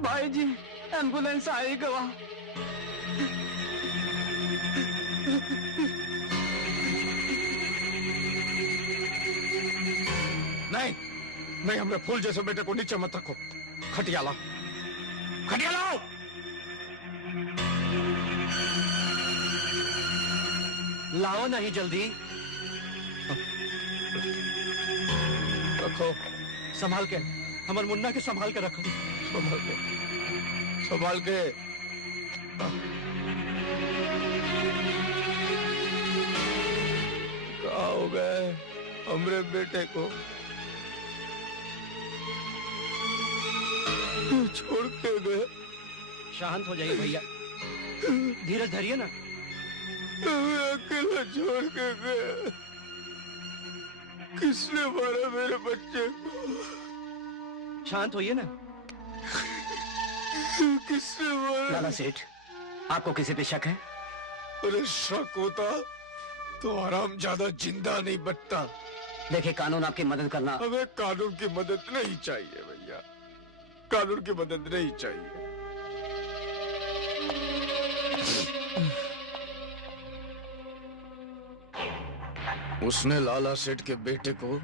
भाई जी, एम्बुलेंस आई गवा। नहीं नहीं, हमरे फूल जैसे बेटे को नीचे मत रखो। खटिया लाओ, खटिया लाओ। लाओ नहीं जल्दी। रखो, संभाल के, हमारे मुन्ना के संभाल के रखो। संभाल के, संभाल के। कहाँ हो गए हमरे बेटे को? छोड़ के गए। शांत हो जाइए भैया, धीरज धरिए ना। अकेला छोड़ के गए। किसने मारा मेरे बच्चे को? शांत होइए ना। किसने मारा? लाला सेठ, आपको किसी पे शक है? अरे शक होता तो हरामजादा जिंदा नहीं बचता। देखिए, कानून आपकी मदद करना। हमें कानून की मदद नहीं चाहिए भैया, कानून की मदद नहीं चाहिए। उसने लाला सेठ के बेटे को,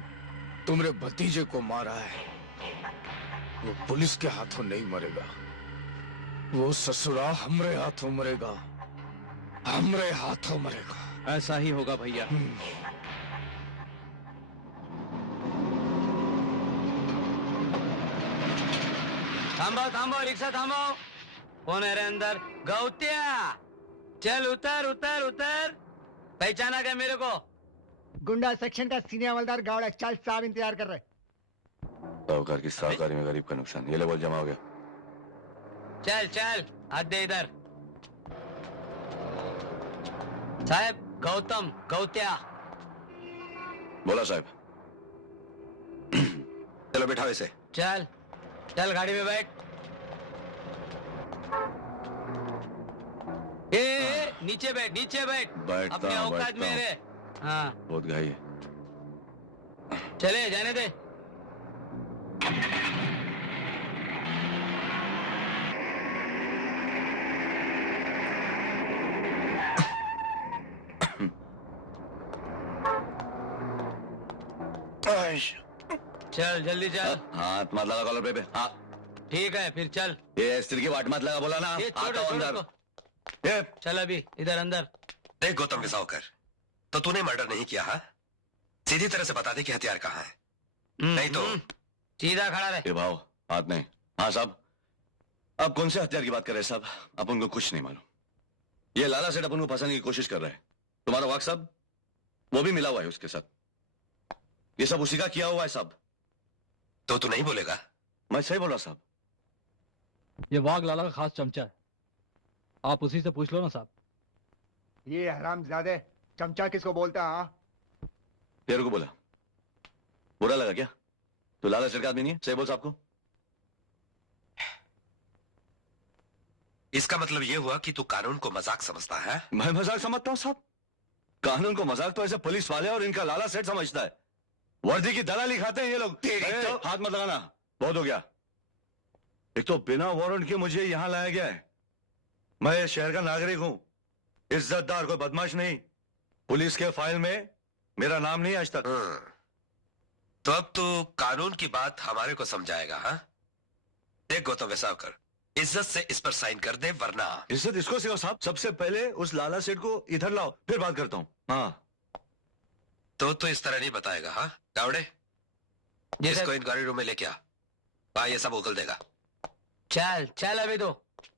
तुम्हारे भतीजे को मारा है। वो पुलिस के हाथों नहीं मरेगा, वो ससुरा हमरे हाथों मरेगा, हमरे हाथों मरेगा। ऐसा ही होगा भैया। थांबो थांबो, रिक्शा थांबो। कौन है रे अंदर? गौतिया, चल उतर उतर उतर। पहचाना क्या मेरे को? गुंडा सेक्शन का सीनियर हवलदार गावड़ा, चल साहब इंतजार कर रहे। साहूकार की साहूकारी में गरीब का नुकसान। ये ले बोल, जमा हो गया। चल चल, हाथ दे इधर। साहब, गौतम गौत्या। बोला साहब। चलो बैठाओ इसे। चल चल, गाड़ी में बैठ। ए, नीचे बैठ, नीचे बैठ। बैठता अपने हूं, औकात बैठता में हूं। रहे। हाँ, बहुत घाई है। चले जाने दे। चल जल्दी चल। हाथ मत लगा कॉलर पे। हाँ ठीक है फिर चल। ये स्त्री की वाट मत लगा, बोला ना। ये छोड़, आता हूं छोड़ अंदर। इसको। ये चल अभी इधर अंदर। देख गौतम विसावकर, तो तूने मर्डर नहीं किया हा? सीधी तरह से बता दे कि हथियार कहाँ है, नहीं तो सीधा खड़ा रहे। ये भाव हाथ नहीं। हाँ साहब, आप कौन से हथियार की बात कर रहे हैं साहब? अपन को कुछ नहीं मालूम। ये लाला सेठ अपन को फंसाने की कोशिश कर रहे हैं। तुम्हारा वाक साहब वो भी मिला हुआ है उसके साथ। ये सब उसी का किया हुआ है साहब। तो तू नहीं बोलेगा? मैं सही बोल रहा साहब। ये वाघ लाला का खास चमचा है, आप उसी से पूछ लो ना साहब। ये हरामजादे चमचा किसको बोलता है? हाँ? तेरे को बोला, बुरा लगा क्या? तो लाला सेठ का आदमी नहीं है? सही बोल साहब को। इसका मतलब यह हुआ कि तू कानून को मजाक समझता है? मैं मजाक समझता हूं साहब? कानून को मजाक तो ऐसे पुलिस वाले और इनका लाला सेठ समझता है। वर्दी की दलाली खाते हैं ये लोग। तो हाथ मत लगाना, बहुत हो गया। एक तो बिना वारंट के मुझे यहां लाया गया है। मैं इस शहर का नागरिक हूं, इज्जतदार, कोई बदमाश नहीं। पुलिस के फाइल में मेरा नाम नहीं आज तक। तो अब तू कानून की बात हमारे को समझाएगा? हाँ देख गौतम विसावकर, इज्जत से इस पर साइन कर दे, वरना इज्जत इसको सिखाओ साहब। सबसे पहले उस लाला सेठ को इधर लाओ, फिर बात करता हूं। हाँ तो इस तरह नहीं बताएगा? हाँ गावड़े, इसको इंक्वायरी रूम में लेके आ, वहां ये सब उगल देगा। चल चल अभी तो।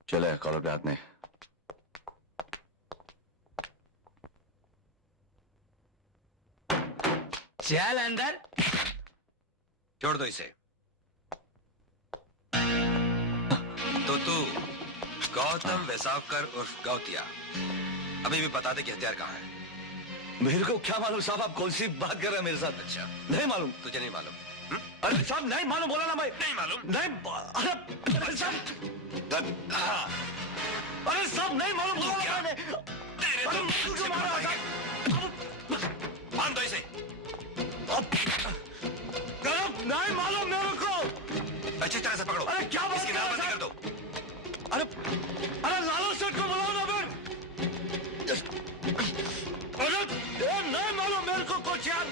चले कॉलर पे हाथ नहीं। चल अंदर। छोड़ दो इसे। तो तू गौतम वेसावकर उर्फ गौतिया, अभी भी बता दे कि हथियार कहाँ है? मेरे को क्या मालूम साहब, आप कौन सी बात कर रहे हैं मेरे साथ? अच्छा नहीं मालूम। तुझे नहीं मालूम? अरे साहब नहीं मालूम, बोला ना भाई। नहीं मालूम? नहीं। अरे साहब, अरे साहब नहीं मालूम, बोला मैंने। अरे मुझको क्यों मारा साहब? बांध दो इसे। नहीं मालूम मेरे को। अच्छी तरह से पकड़ो। अरे क्या बात इसकी नालबंदी कर दो। अरे लालू सेठ को बुलाओ ना फिर। अरे नहीं मालूम मेरे को कुछ यार।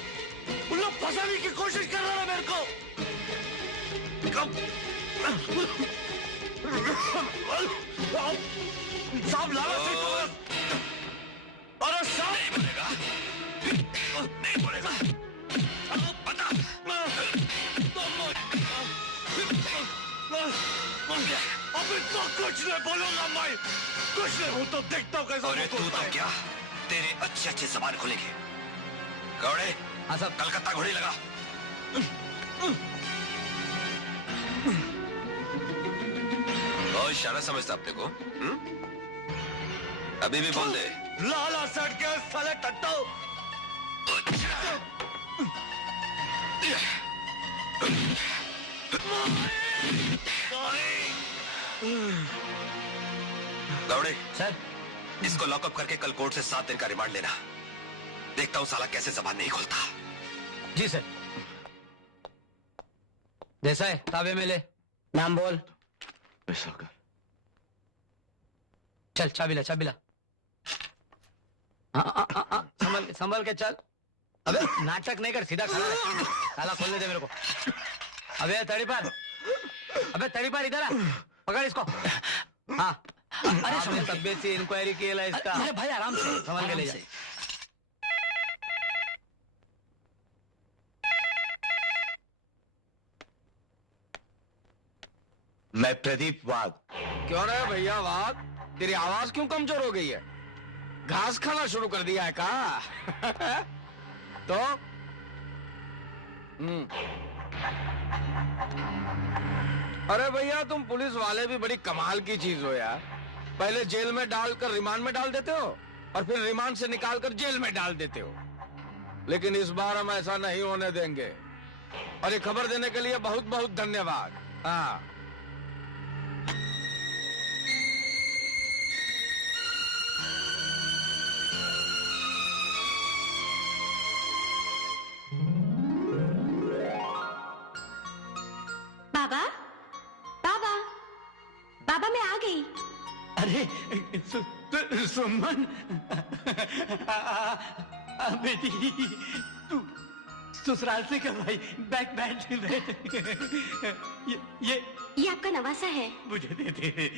उन लोग फंसाने की कोशिश कर रहे हैं मेरे को। साहब लाला सेठ को। अरे साहब नहीं बोलेगा, नहीं बोलेगा। बता। अभी तो कुछ नहीं बोलूंगा मैं, कुछ नहीं। वो तो देखता हूँ कैसा। अरे तू तो क्या, तेरे अच्छे अच्छे जबान खुलेंगे। गौड़े, हाँ साहब। कलकत्ता घोड़ी लगा। और इशारा समझता अपने को? अभी भी बोल दे। लाला सेठ के साले टट्टू। गौड़े सर, इसको लॉकअप करके कल कोर्ट से 7 दिन का रिमांड लेना। देखता हूं साला कैसे जबान नहीं खोलता। जी सर। जैसा है ताबे में ले। नाम बोल। चल चाबी ला, चाबी ला। संभल के चल। अबे नाटक नहीं कर, सीधा खड़ा रह। ताला खोलने दे मेरे को। अबे तड़ी पर, अबे तड़ी पर इधर आ, पकड़ इसको। हाँ अरे तबियत से इंक्वायरी किया इसका। अरे भाई आराम से संभल के ले जा। मैं प्रदीप वाघ। क्यों रहे भैया वाघ, तेरी आवाज क्यों कमजोर हो गई है? घास खाना शुरू कर दिया है का? तो अरे भैया तुम पुलिस वाले भी बड़ी कमाल की चीज हो यार। पहले जेल में डालकर रिमांड में डाल देते हो और फिर रिमांड से निकालकर जेल में डाल देते हो। लेकिन इस बार हम ऐसा नहीं होने देंगे। और ये खबर देने के लिए बहुत बहुत धन्यवाद। हाँ बाबा मैं आ गई। अरे सुमन, बेटी तू ससुराल से कब आई? बैठ। ये आपका नवासा है। मुझे दे दे।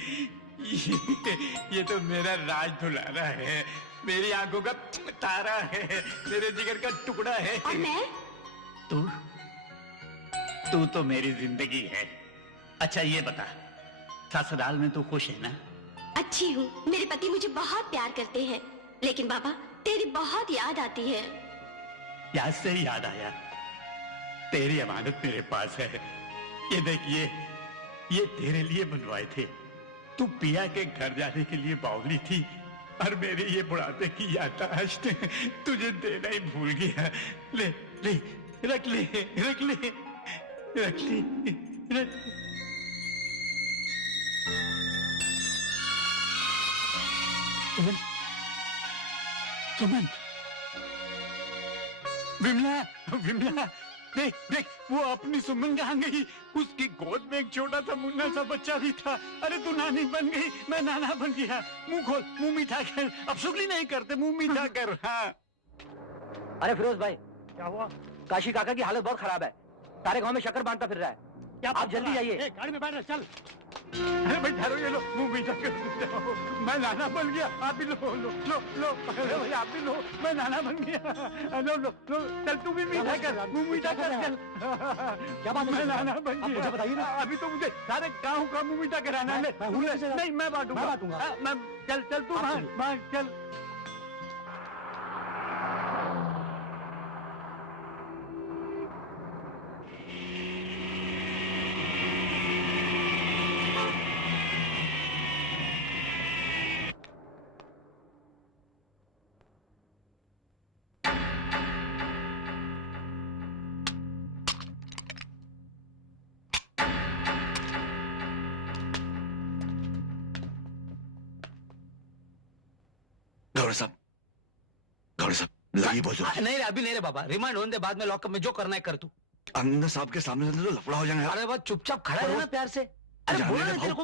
ये तो मेरा राज दुलारा है, मेरी आंखों का तारा है, मेरे जिगर का टुकड़ा है। और मैं? तू तो मेरी जिंदगी है। अच्छा ये बता, ससुराल में तू खुश है ना? अच्छी हूँ, मेरे पति मुझे बहुत प्यार करते हैं, लेकिन बाबा तेरी बहुत याद आती है। याद से ही याद आया, तेरी अमानत मेरे पास है। ये देखिए, ये तेरे लिए बनवाए थे। तू पिया के घर जाने के लिए बावली थी, और मेरे ये बुढ़ापे की याददाश्त तुझे देना ही भूल गया। ले रख ले। सुमन, विमला, देख वो अपनी सुमन कहाँ गई? उसकी गोद में एक छोटा सा मुन्ना सा बच्चा भी था। अरे तू नानी बन गई, मैं नाना बन गया। मुंह खोल, मुंह मीठा कर। अब शुक्ली नहीं करते, मुंह मीठा कर। हाँ। अरे फिरोज भाई, क्या हुआ? काशी काका की हालत बहुत खराब है, सारे गांव में शक्कर बांटता फिर रहा है। क्या आप जल्दी जाइए। गाड़ी में बैठ रहे, चल। अरे भाई ठहरो, ये लो मुंह मीठा कर। मैं नाना बन गया, आप भी लो। अरे भाई आप भी लो, मैं नाना बन गया। लो चल, तू भी मीठा कर, मुंह मीठा कर। चल, क्या बात है? मैं नाना बन गया। मुझे बताइए ना। अभी तो मुझे सारे गाँव का मुंह मीठा कराना है। नहीं, मैं बांटूंगा। चल तू बांट, चल। गौरी साहब लगी बहुत जोर। नहीं रे, अभी नहीं रे बाबा, रिमांड होने दे, बाद में लॉकअप में जो करना है कर तू। अंदर साहब के सामने तो लफड़ा हो जाएगा। अरे बस चुपचाप खड़ा रहना प्यार से। अरे बोला ना तेरे को।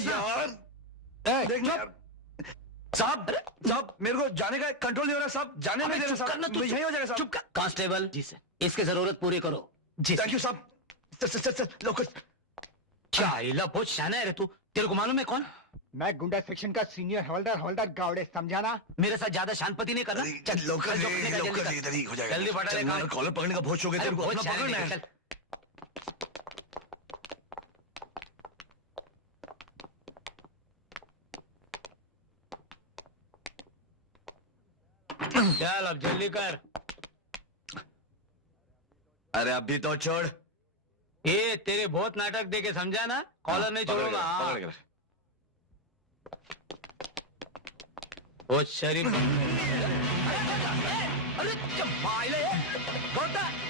यार देख यार, साहब मेरे को जाने का कंट्रोल नहीं हो रहा साहब, जाने नहीं दे रहे साहब। यही हो जाएगा साहब। चुप कर। कांस्टेबल जी से इसकी जरूरत पूरी करो। जी थैंक यू साहब। चल लोग। चाइला बहुत शाना है रे तू। तेरे को मालूम है कौन? मैं गुंडा सेक्शन का सीनियर हवलदार गावड़े, समझा ना? मेरे साथ ज्यादा शानपति नहीं करना। चल लोकल इधर ही हो जाएगा। जल्दी फटा कॉलर पकड़ने का बहुत शौक है तेरे को, अपना पकड़ना है। चल अब जल्दी कर। अरे अभी तो छोड़। ये तेरे बहुत नाटक देके समझा ना, कॉलर नहीं छोड़ूंगा। बहुत शरीफ। अरे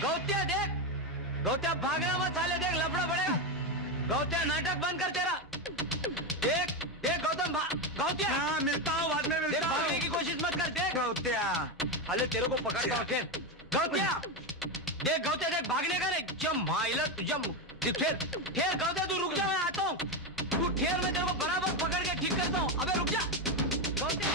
गौत्या देख, गौत्या भागना मत साले, देख लफड़ा पड़ेगा। गौत्या नाटक बंद कर तेरा। देख गौतम, गौत्या। हाँ मिलता हूँ, बाद में मिलता हूँ। भागने की कोशिश मत कर। देख गौत्या, अरे तेरे को पकड़ता हूँ फिर। गौत्या देख, भागने का नहीं। जब माइला तुझे ठेर गौत्या, तू रुक जा, मैं आता हूँ। तू ठेर, मैं तेरे को बराबर पकड़ के ठीक करता हूँ। अबे रुक जा गौत्या।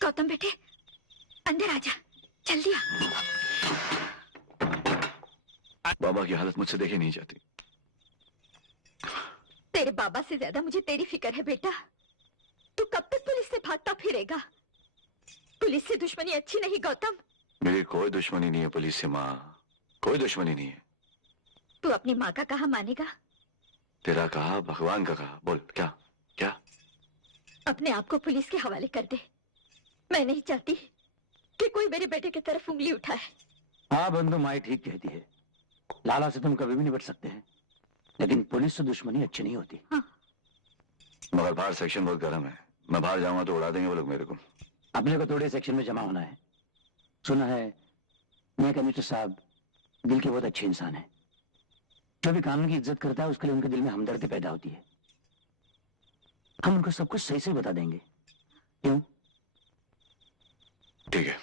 गौतम बेटे, अंदर आजा, जल्दी आ। बाबा की हालत मुझसे देखी नहीं जाती। तेरे बाबा से ज्यादा मुझे तेरी फिक्र है बेटा। तू कब तक पुलिस से भागता फिरेगा? पुलिस से दुश्मनी अच्छी नहीं गौतम। मेरी कोई दुश्मनी नहीं है पुलिस से माँ, कोई दुश्मनी नहीं है। तू अपनी माँ का कहा मानेगा? तेरा कहा, भगवान का कहा, बोल क्या क्या? अपने आप को पुलिस के हवाले कर दे। मैं नहीं चाहती कि कोई मेरे बेटे की तरफ उंगली उठाए। हाँ बंधु, माई ठीक कहती है। लाला से तुम कभी भी नहीं बच सकते हैं, लेकिन पुलिस से दुश्मनी अच्छी नहीं होती। हाँ। मगर बाहर सेक्शन बहुत गर्म है, मैं बाहर जाऊंगा तो उड़ा देंगे वो लोग मेरे को। अपने को थोड़े सेक्शन में जमा होना है। सुना है मियां कमिश्नर साहब दिल के बहुत अच्छे इंसान हैं। जो भी कानून की इज्जत करता है उसके लिए उनके दिल में हमदर्दी पैदा होती है। हम उनको सब कुछ सही से बता देंगे। क्यों? ठीक है।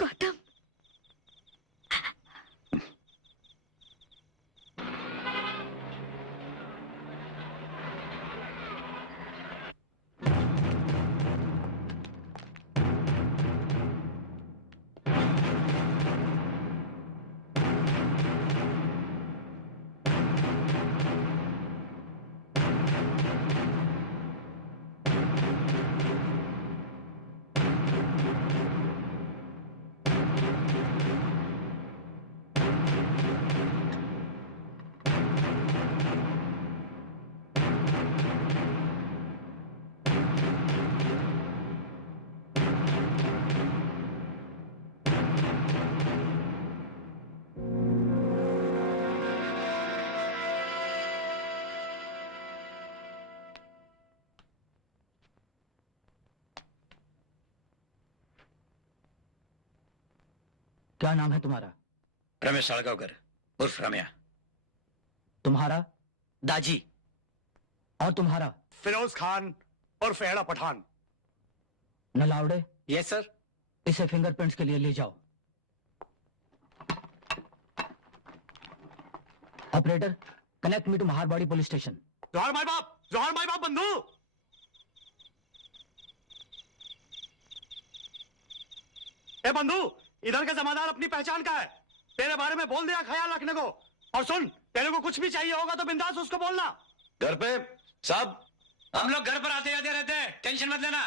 गौतम, क्या नाम है तुम्हारा? रमेश साड़गांवकर उर्फ रम्या। तुम्हारा? दाजी। और तुम्हारा? फिरोज खान और फेड़ा पठान। नलावड़े? Yes sir. इसे फिंगरप्रिंट्स के लिए ले जाओ। Operator, connect me to Maharwadi police station. जोहर माई बाप, जोहर माई बाप बंधु। ए बंधु, इधर का जमादार अपनी पहचान का है, तेरे बारे में बोल दिया ख्याल रखने को। और सुन, तेरे को कुछ भी चाहिए होगा तो बिंदास उसको बोलना। घर पे साहब? हम लोग घर पर आते जाते रहते हैं, टेंशन मत लेना।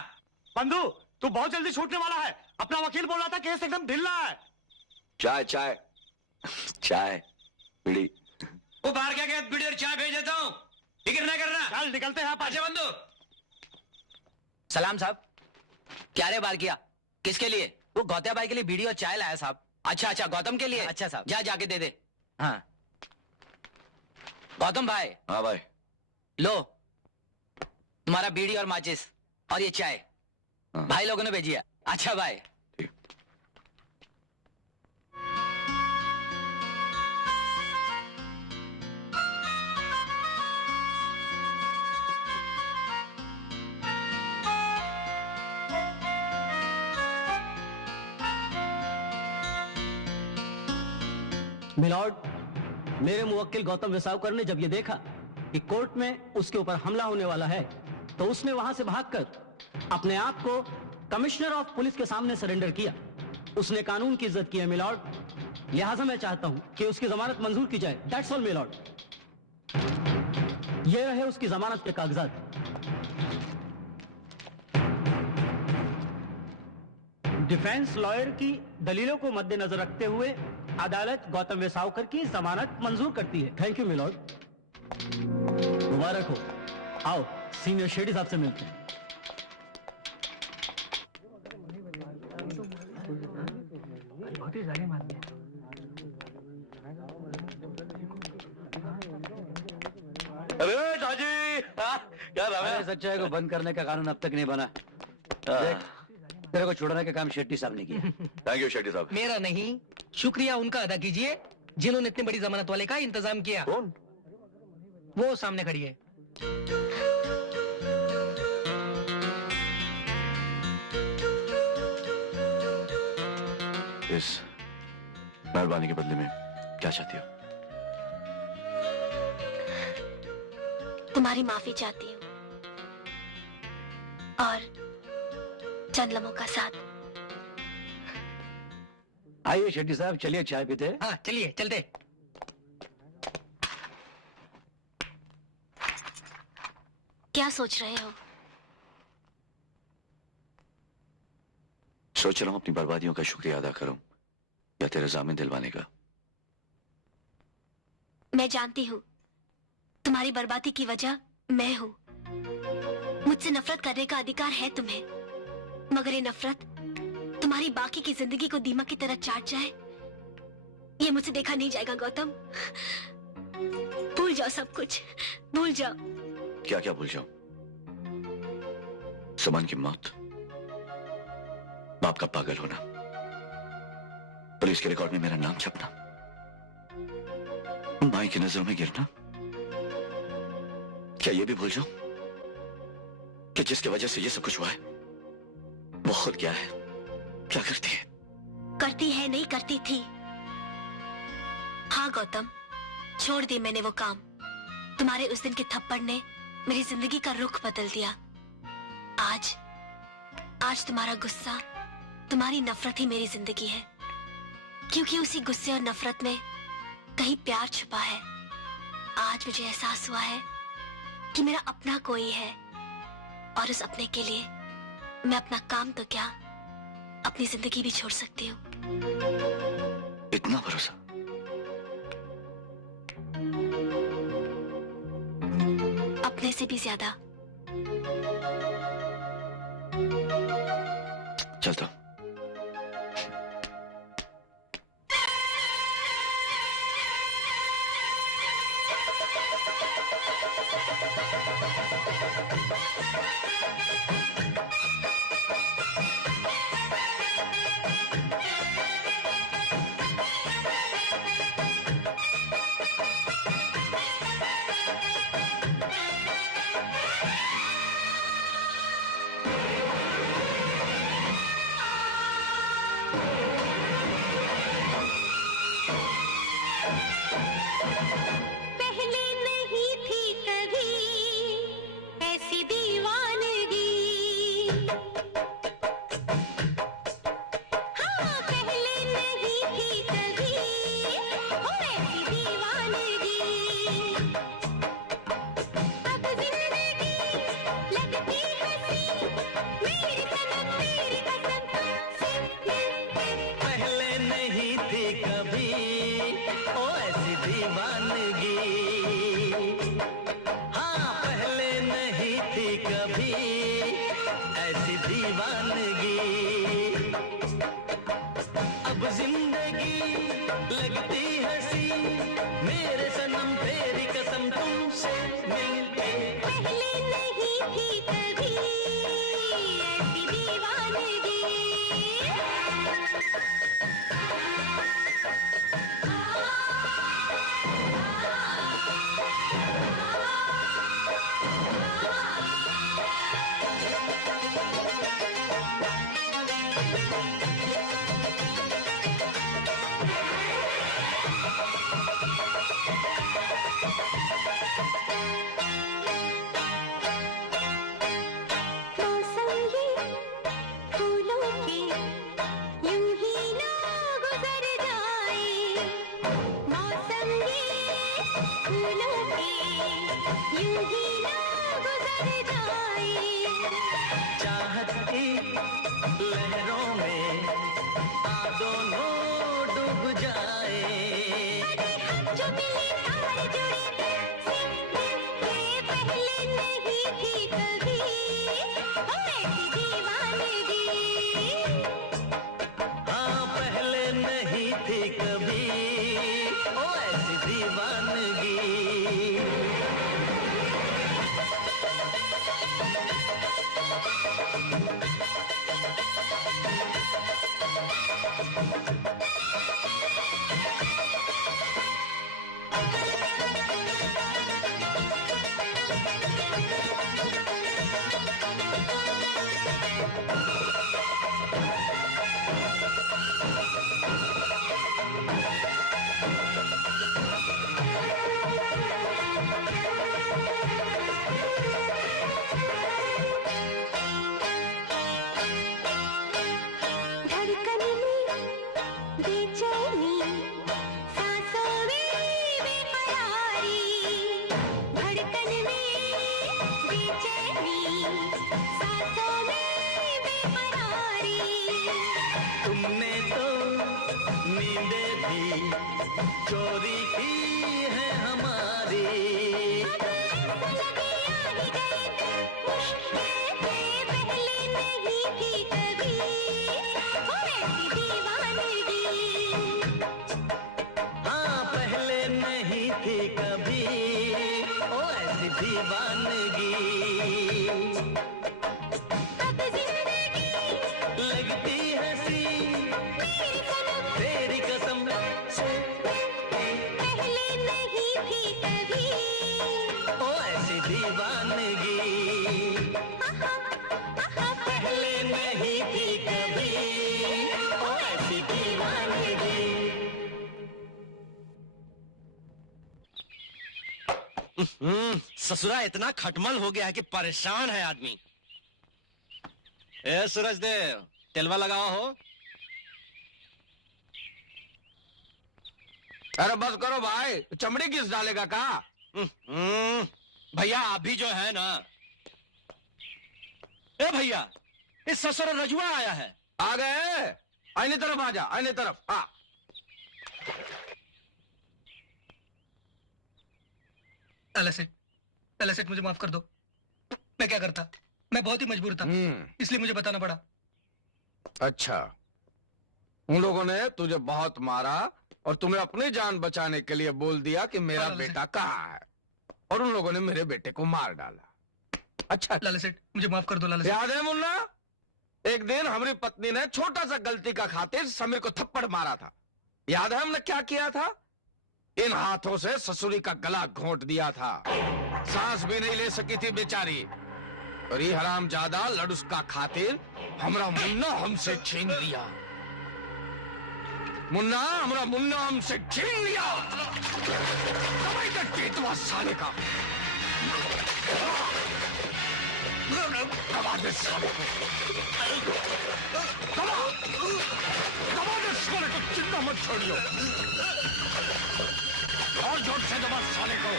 बंधु, तू बहुत जल्दी छूटने वाला है। अपना वकील बोल रहा था केस एकदम ढील रहा है। चाय चाय चाय बीड़ी। वो बाहर क्या गया, बीड़ी और चाय भेज देता हूँ, फिक्र ना करना। चल निकलते हैं। अच्छा बंधु। सलाम साहब। क्या रे बार किया? किसके लिए? वो गौतिया भाई के लिए बीड़ी और चाय लाया साहब। अच्छा अच्छा, गौतम के लिए? अच्छा साहब, जा जाके दे दे। हाँ गौतम भाई। हाँ भाई। लो तुम्हारा बीड़ी और माचिस और ये चाय। हाँ। भाई लोगों ने भेजी है। अच्छा भाई। मिलॉर्ड, मेरे मुवक्किल गौतम वेसावकर ने जब ये देखा कि कोर्ट में उसके ऊपर हमला होने वाला है, तो उसने वहां से भागकर अपने आप को कमिश्नर ऑफ पुलिस के सामने सरेंडर किया। उसने कानून की इज्जत की है मिलॉर्ड, लिहाजा मैं चाहता हूं कि उसकी जमानत मंजूर की जाए। That's all milord. ये रहे उसकी जमानत के कागजात। डिफेंस लॉयर की दलीलों को मद्देनजर रखते हुए अदालत गौतम वेसावकर की जमानत मंजूर करती है। Thank you milord. मुबारक हो। आओ सीनियर शेडी साहब से मिलते हैं। अरे दादी, क्या अरे सच्चाई को बंद करने का कानून अब तक नहीं बना। देख, तेरे को छोड़ने का काम शेट्टी साहब ने किया। थैंक यू शेट्टी साहब। मेरा नहीं, शुक्रिया उनका अदा कीजिए जिन्होंने इतनी बड़ी जमानत वाले का इंतजाम किया। कौन? वो सामने खड़ी है। इस मेहरबानी के बदले में क्या चाहती हो? तुम्हारी माफी चाहती हूँ और चंद लम्हों का साथ। आइए शेट्टी साहब, चलिए चाय पीते हैं। हाँ चलिए, चलते। क्या सोच रहे हो? सोच रहा हूं अपनी बर्बादियों का शुक्रिया अदा करूं या तेरे जामिन दिलवाने का। मैं जानती हूँ तुम्हारी बर्बादी की वजह मैं हूँ। मुझसे नफरत करने का अधिकार है तुम्हें, मगर ये नफरत तुम्हारी बाकी की जिंदगी को दीमक की तरह चाट जाए, ये मुझसे देखा नहीं जाएगा गौतम। भूल जाओ सब कुछ, भूल जाओ। क्या क्या भूल जाऊं? सुमन की मौत, बाप का पागल होना, पुलिस के रिकॉर्ड में मेरा नाम छपना, माई की नजरों में गिरना, क्या ये भी भूल जाऊं कि जिसकी वजह से ये सब कुछ हुआ है वो खुद क्या है, क्या करती है? करती है नहीं करती थी। हाँ गौतम, छोड़ दी मैंने वो काम। तुम्हारे उस दिन के थप्पड़ ने मेरी जिंदगी का रुख बदल दिया। आज तुम्हारा गुस्सा, तुम्हारी नफरत ही मेरी जिंदगी है, क्योंकि उसी गुस्से और नफरत में कहीं प्यार छुपा है। आज मुझे एहसास हुआ है कि मेरा अपना कोई है, और उस अपने के लिए मैं अपना काम तो क्या, अपनी जिंदगी भी छोड़ सकती हूँ। इतना भरोसा? अपने से भी ज्यादा। चलता हूं। भी चोरी की है हमारी। हाँ पहले नहीं थी कभी ओ ऐसी दीवानगी। लगती हंसी तेरी कसम से पहले नहीं थी कभी ओ ऐसी दीवानगी। पहले नहीं थी कभी ओ ऐसी दीवानगी। ससुरा इतना खटमल हो गया है कि परेशान है आदमी। ए सूरज देव, तेलवा लगाओ हो। अरे बस करो भाई, चमड़ी किस डालेगा का? भैया आप भी जो है ना। ए भैया, इस ससुर रजुआ आया है। आ गए? आईने तरफ आ जा, आईने तरफ आ। लाला सेठ मुझे माफ कर दो। मैं क्या करता, मैं बहुत ही मजबूर था, इसलिए मुझे बताना पड़ा। अच्छा, उन लोगों ने तुझे बहुत मारा और तुम्हें अपनी जान बचाने के लिए बोल दिया कि मेरा बेटा कहाँ है, और उन लोगों ने मेरे बेटे को मार डाला। अच्छा लाला सेठ मुझे माफ कर दो। लाला सेठ याद है मुन्ना, एक दिन हमारी पत्नी ने छोटा सा गलती का खातिर समीर को थप्पड़ मारा था। याद है हमने क्या किया था? इन हाथों से ससुरी का गला घोंट दिया था। सांस भी नहीं ले सकी थी बेचारी। और ये हरामजादा लड़ुस का खातिर हमारा मुन्ना हमसे छीन लिया। मुन्ना, हमारा मुन्ना हमसे छीन लिया। दवाई का टेटवा साले का। दबा दे साले को। दबा दे साले को, चिन्ना मत छोड़ियो। और जोर से दबा साले को।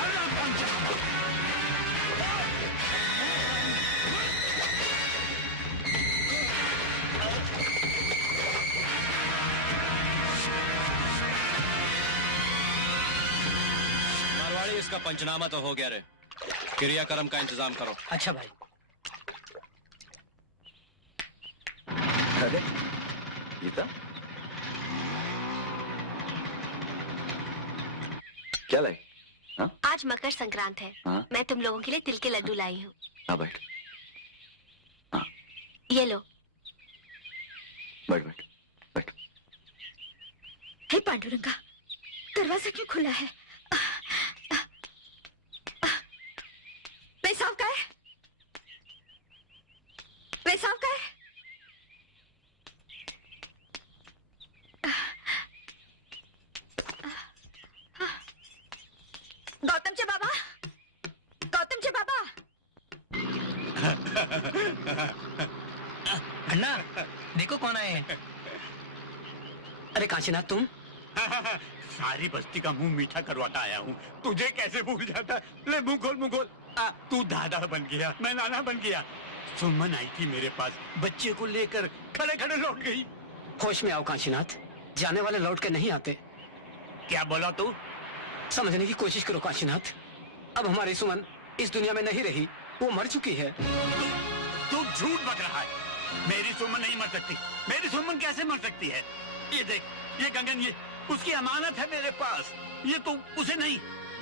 अरे पंचनामा। मारवाड़ी, इसका पंचनामा तो हो गया रे। क्रियाक्रम का इंतजाम करो। अच्छा भाई। अरे गीता, क्या लाई? आज मकर संक्रांत है। हाँ? मैं तुम लोगों के लिए तिल के लड्डू लाई हूँ। हाँ बैठ, ये लो। बैठ बैठ बैठ। हे पांडुरंगा, दरवाजा क्यों खुला है? वैसाव का है? वैसाव का है? गौतम चे बाबा, गौतम चे बाबा। अन्ना देखो कौन आए हैं। अरे काशीनाथ तुम? सारी बस्ती का मुंह मीठा करवाता आया हूँ। तुझे कैसे भूल जाता? ले मुंह खोल, मुंह खोल। तू दादा बन गया, मैं नाना बन गया। सुमन आई थी मेरे पास, बच्चे को लेकर खड़े खड़े लौट गई। होश में आओ काशीनाथ, जाने वाले लौट के नहीं आते। क्या बोला तू? समझने की कोशिश करो काशीनाथ। अब हमारी सुमन इस दुनिया में नहीं रही, वो मर चुकी है। तू झूठ बक रहा है। मेरी सुमन नहीं मर सकती। मेरी सुमन कैसे मर सकती है? ये देख, ये कंगन, ये उसकी अमानत है मेरे पास। ये तू उसे नहीं,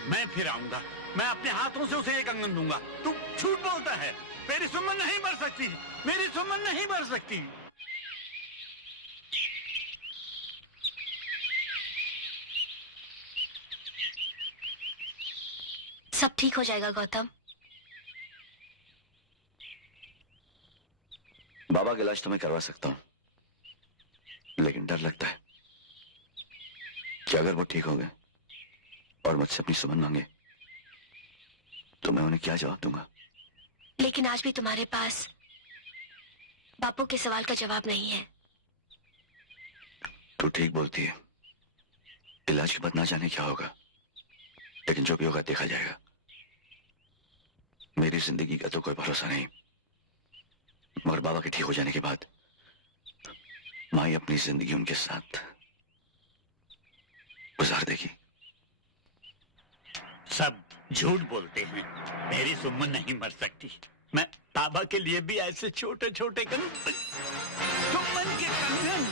मैं फिर आऊंगा, मैं अपने हाथों से उसे ये कंगन दूंगा। तू झूठ बोलता है। मेरी सुमन नहीं मर सकती। मेरी सुमन नहीं मर सकती। सब ठीक हो जाएगा गौतम। बाबा का इलाज तो मैं करवा सकता हूं, लेकिन डर लगता है कि अगर वो ठीक हो गए और मुझसे अपनी सुमन मांगे तो मैं उन्हें क्या जवाब दूंगा। लेकिन आज भी तुम्हारे पास बापू के सवाल का जवाब नहीं है। तू ठीक बोलती है, इलाज के बाद ना जाने क्या होगा, लेकिन जो भी होगा देखा जाएगा। मेरी जिंदगी का तो कोई भरोसा नहीं, मगर बाबा के ठीक हो जाने के बाद माँ ही अपनी जिंदगी उनके साथ गुजार देगी। सब झूठ बोलते हैं, मेरी सुमन नहीं मर सकती। मैं ताबा के लिए भी ऐसे छोटे छोटे सुमन के कंगन।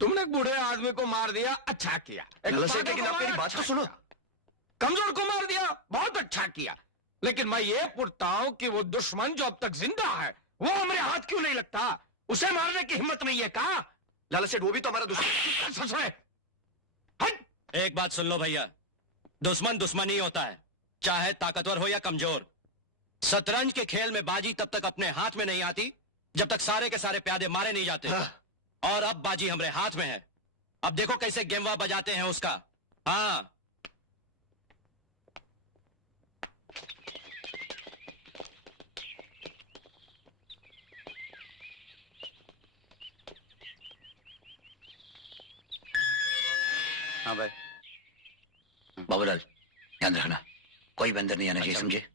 तुमने एक बूढ़े आदमी को मार दिया, अच्छा किया। लेकिन आप मेरी बात तो सुनो। कमजोर को मार दिया, बहुत अच्छा किया। लेकिन मैं ये पूछता हूं कि वो दुश्मन जो अब तक जिंदा है, वो हमारे हाथ क्यों नहीं लगता? उसे मारने की हिम्मत नहीं है का? लाला सेठ, वो भी तो हमारा दुश्मन। एक बात सुन लो भैया, दुश्मन दुश्मन ही होता है, चाहे ताकतवर हो या कमजोर। शतरंज के खेल में बाजी तब तक अपने हाथ में नहीं आती जब तक सारे के सारे प्यादे मारे नहीं जाते। और अब बाजी हमारे हाथ में है, अब देखो कैसे गेमवा बजाते हैं उसका। हाँ, हाँ भाई। बाबूलाल, ध्यान रखना, कोई भी अंदर नहीं आना चाहिए, समझे?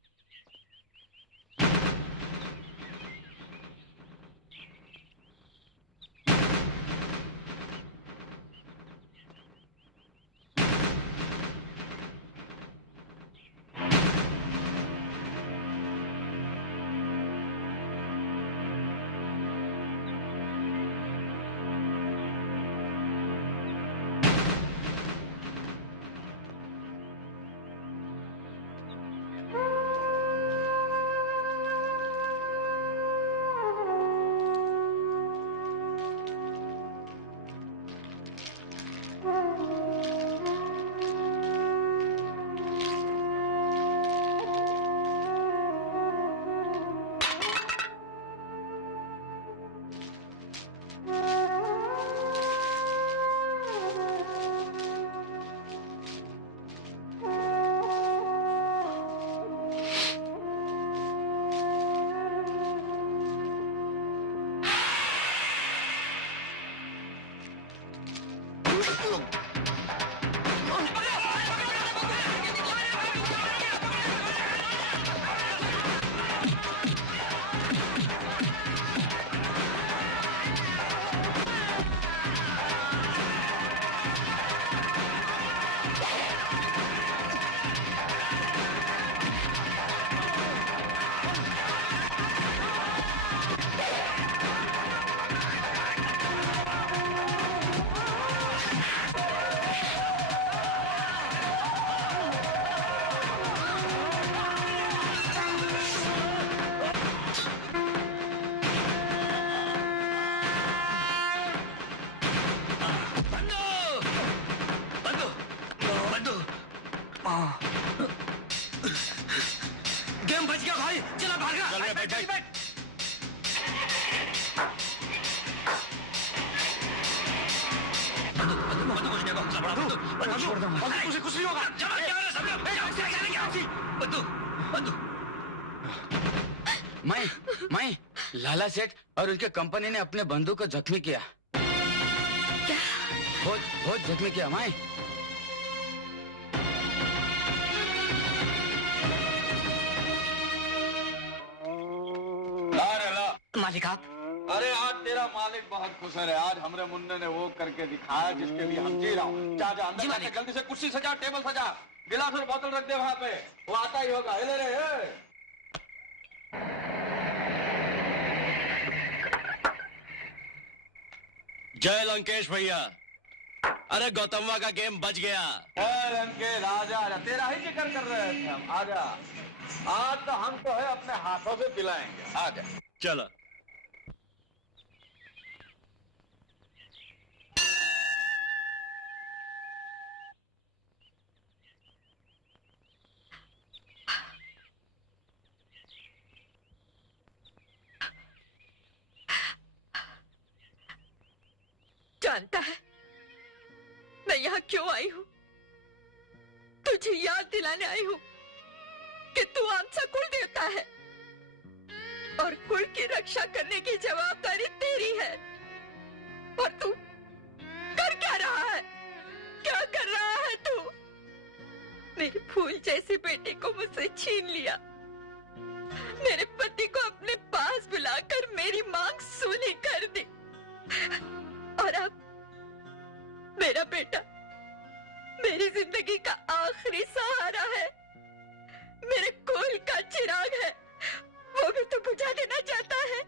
गेम बच गया भाई, चला भागा। चल बैठ बैठ बैठ। तुझे कुछ नहीं होगा। मैं लाला सेठ और उनके कंपनी ने अपने बंधु को जख्मी किया। क्या? बहुत बहुत जख्मी किया मैं। मालिक आप। अरे आज तेरा मालिक बहुत खुश है। आज हमरे मुन्ने ने वो करके दिखाया जिसके लिए हम जी रहा हूँ। जा जा अंदर जाके जल्दी से कुर्सी सजा, टेबल सजा, गिलास और बोतल रख दे वहाँ पे। वो आता ही होगा। ले रे। जय लंकेश भैया। अरे गौतमवा का गेम बच गया। लंकेश आजा, तेरा ही जिक्र कर रहे थे हम। आजा, आज तो हम तो है अपने हाथों से पिलाएंगे। आजा चलो। जानता है मैं यहाँ क्यों आई हूँ? तुझे याद दिलाने आई हूँ कि तू आमचा कुल देवता है और कुल की रक्षा करने की जवाबदारी तेरी है। और तू कर क्या रहा है? क्या कर रहा है तू? मेरे फूल जैसे बेटे को मुझसे छीन लिया। मेरे पति को अपने पास बुलाकर मेरी मांग सूनी कर दी। और अब मेरा बेटा मेरी जिंदगी का आखिरी सहारा है, मेरे कुल का चिराग है, वो भी तो बुझा देना चाहता है।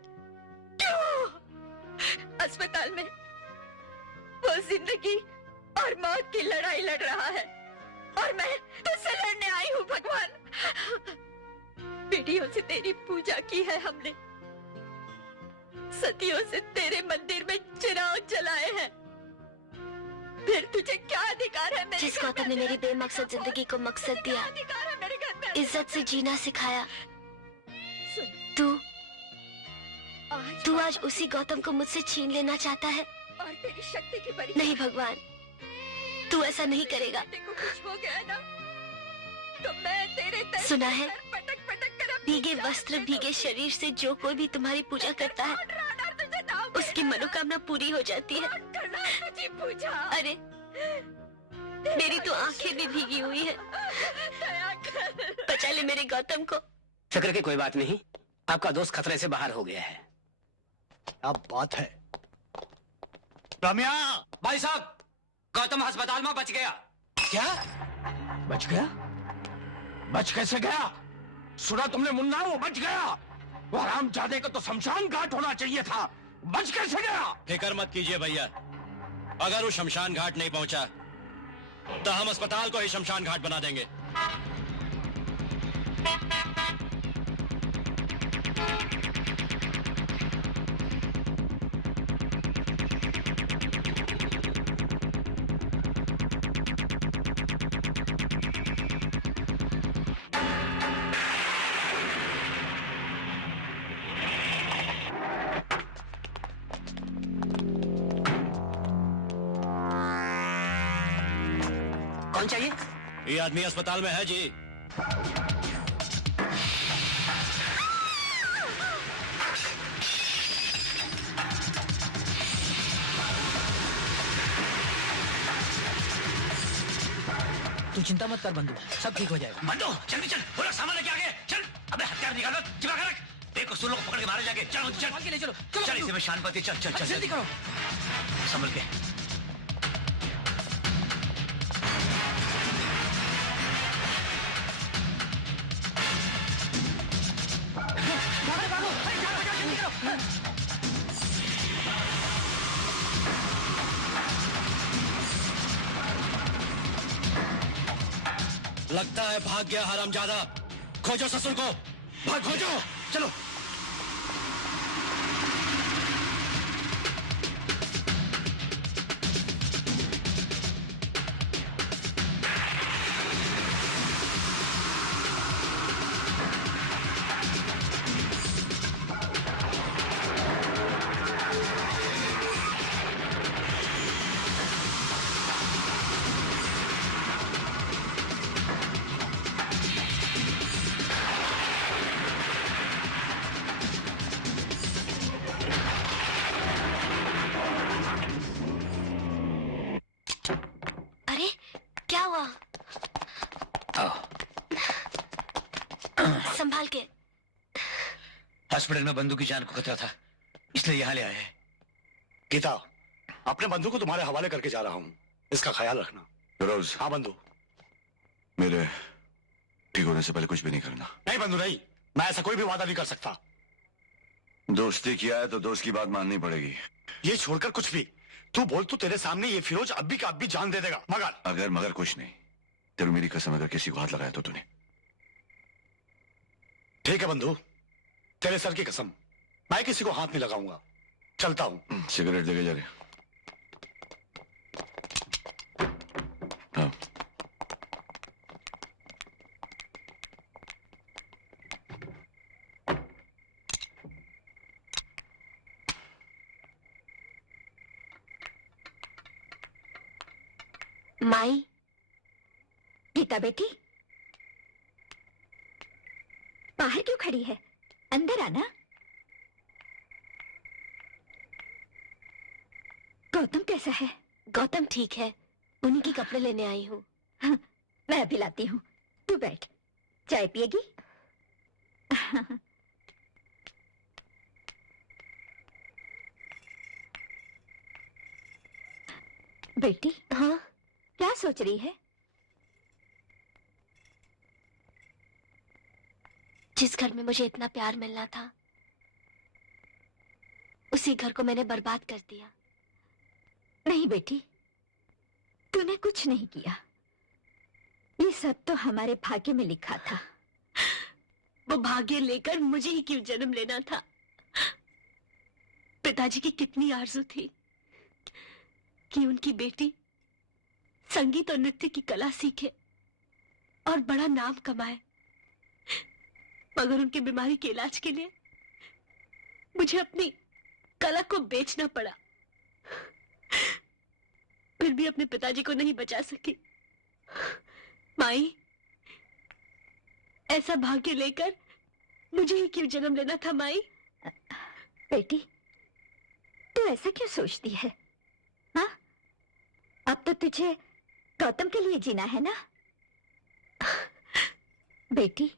क्यों? अस्पताल में वो जिंदगी और मौत की लड़ाई लड़ रहा है और मैं तुझसे लड़ने आई हूँ। भगवान, पीढ़ियों से तेरी पूजा की है हमने, सदियों से तेरे मंदिर में चिराग जलाए हैं, फिर तुझे क्या अधिकार है? जिस गौतम ने मेरी बेमकसद जिंदगी को मकसद दिया, इज्जत से जीना सिखाया, तू आज उसी गौतम को मुझसे छीन लेना चाहता है। और तेरी शक्ति की परीक्षा। नहीं भगवान, तू ऐसा नहीं करेगा। देखो कुछ हो गया ना तो मैं तेरे सुना है, भीगे वस्त्र भीगे शरीर से जो कोई भी तुम्हारी पूजा करता है उसकी मनोकामना पूरी हो जाती है। अरे मेरी तो आंखें भी भीगी हुई है। बचा ले मेरे गौतम को। फिक्र की कोई बात नहीं, आपका दोस्त खतरे से बाहर हो गया है। अब बात है रम्या। भाई साहब, गौतम अस्पताल में बच गया। क्या बच गया? बच कैसे गया? सुना तुमने मुन्ना? वो बच गया। वो हरामजादे को तो शमशान घाट होना चाहिए था। बच कैसे गया? फिक्र मत कीजिए भैया, अगर वो शमशान घाट नहीं पहुंचा तो हम अस्पताल को ही शमशान घाट बना देंगे। कौन चाहिए? ये आदमी अस्पताल में है जी। तू चिंता मत कर बंधु, सब ठीक हो जाएगा। बंधु जल्दी चल, बोला सामान लेके आगे चल। अबे हथियार निकालो, चिपका कर रख। देखो सुन लोग पकड़ के मारे जाके। चलो चल ले चलो चल, इसे में शानपति। चल चल चल जल्दी करो, संभल के। लगता है भाग गया हरामजादा। खोजो ससुर को, भाग खोजो। चलो संभाल के। हॉस्पिटल में बंधु की जान को खतरा था, इसलिए यहाँ ले आए हैं। गीता, अपने बंधु को तुम्हारे हवाले करके जा रहा हूँ, इसका ख्याल रखना। फिरोज। हाँ बंधु। मेरे ठीक होने से पहले कुछ भी नहीं करना। नहीं बंधु नहीं, मैं ऐसा कोई भी वादा नहीं कर सकता। दोस्ती किया है तो दोस्त की बात माननी पड़ेगी। ये छोड़कर कुछ भी, तू बोल तो तेरे सामने ये फिरोज अब भी का अब भी जान दे देगा। मगर मगर कुछ नहीं, तेरे मेरी कसम, अगर किसी को हाथ लगाया तो तूने। ठीक है बंधु, तेरे सर की कसम, मैं किसी को हाथ नहीं लगाऊंगा। चलता हूं। सिगरेट देके जा रहे। हाँ। माई। गीता बेटी, बाहर क्यों खड़ी है? अंदर आना। गौतम कैसा है? गौतम ठीक है, उन्हीं के कपड़े लेने आई हूँ। हाँ, मैं अभी लाती हूँ, तू बैठ। चाय पिएगी? बेटी। हाँ? क्या सोच रही है? जिस घर में मुझे इतना प्यार मिलना था, उसी घर को मैंने बर्बाद कर दिया। नहीं बेटी, तूने कुछ नहीं किया। ये सब तो हमारे भाग्य में लिखा था। वो भाग्य लेकर मुझे ही क्यों जन्म लेना था? पिताजी की कितनी आरज़ू थी कि उनकी बेटी संगीत और नृत्य की कला सीखे और बड़ा नाम कमाए, मगर उनकी बीमारी के इलाज के लिए मुझे अपनी कला को बेचना पड़ा। फिर भी अपने पिताजी को नहीं बचा सकी। माई, ऐसा भाग्य लेकर मुझे ही क्यों जन्म लेना था माई? बेटी, तू ऐसा क्यों सोचती है? हाँ, अब तो तुझे गौतम के लिए जीना है ना? बेटी,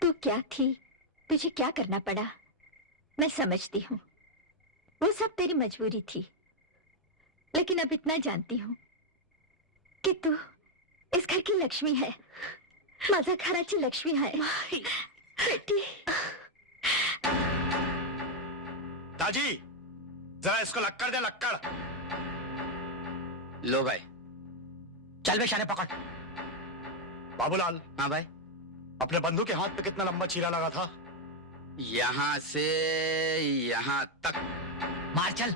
तू क्या थी, तुझे क्या करना पड़ा, मैं समझती हूँ। वो सब तेरी मजबूरी थी, लेकिन अब इतना जानती हूँ कि तू इस घर की लक्ष्मी है। माझा घराची लक्ष्मी है बेटी। ताजी, जरा इसको लक्कड़ दे, लक्कड़। लो भाई। चल बे शाने, पकड़। बाबूलाल। हाँ भाई। अपने बंधु के हाथ पे कितना लंबा चीरा लगा था? यहां से यहां तक। मार चल।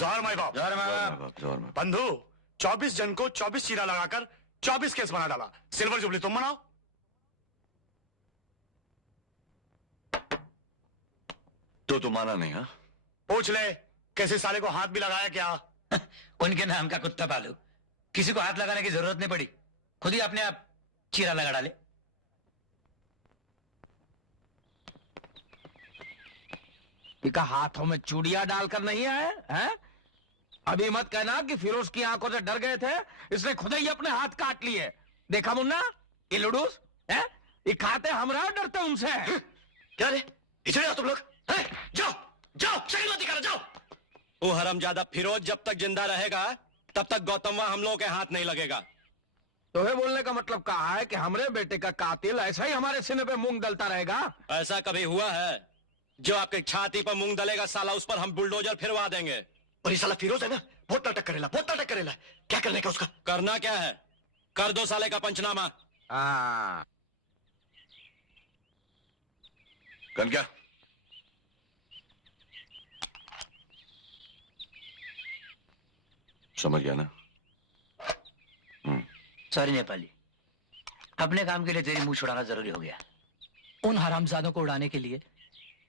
जोहर माई बाप। जोहर माई बाप। बंधु, 24 जन को 24 चीरा लगाकर 24 केस बना डाला। सिल्वर जुबली तुम मनाओ। तो तुम माना नहीं? हाँ, पूछ ले किसी साले को हाथ भी लगाया क्या? उनके नाम का कुत्ता पालू, किसी को हाथ लगाने की जरूरत नहीं पड़ी, खुद ही अपने आप चीरा लगा डाले। इका हाथों में चूड़ियां डालकर नहीं आए हैं? अभी मत कहना कि फिरोज की आंखों से डर गए थे, इसने खुद ही अपने हाथ काट लिए। देखा मुन्ना, ये लुडूस है, ये खाते हमरा डरते उनसे। क्या रे इधर आओ तुम लोग, जाओ जाओ शक्ल मत दिखाना, जाओ। वो हरामजादा फिरोज जब तक जिंदा रहेगा तब तक गौतम वहां हम लोगों के हाथ नहीं लगेगा। तुम्हें बोलने का मतलब कहा है कि हमारे बेटे का कातिल ऐसा ही हमारे सीने पे मूंग डलता रहेगा? ऐसा कभी हुआ है? जो आपकी छाती पर मूंग डलेगा साला, उस पर हम बुलडोजर फिरवा देंगे। और ये साला फिरोज है ना, बहुत नाटक करेला, बहुत नाटक करेला। क्या करने का उसका? करना क्या है, कर दो साले का पंचनामा। कनक्या, समझ गया ना? सॉरी नेपाली, अपने काम के लिए तेरी मुंह छुड़ाना जरूरी हो गया। उन हरामजादों को उड़ाने के लिए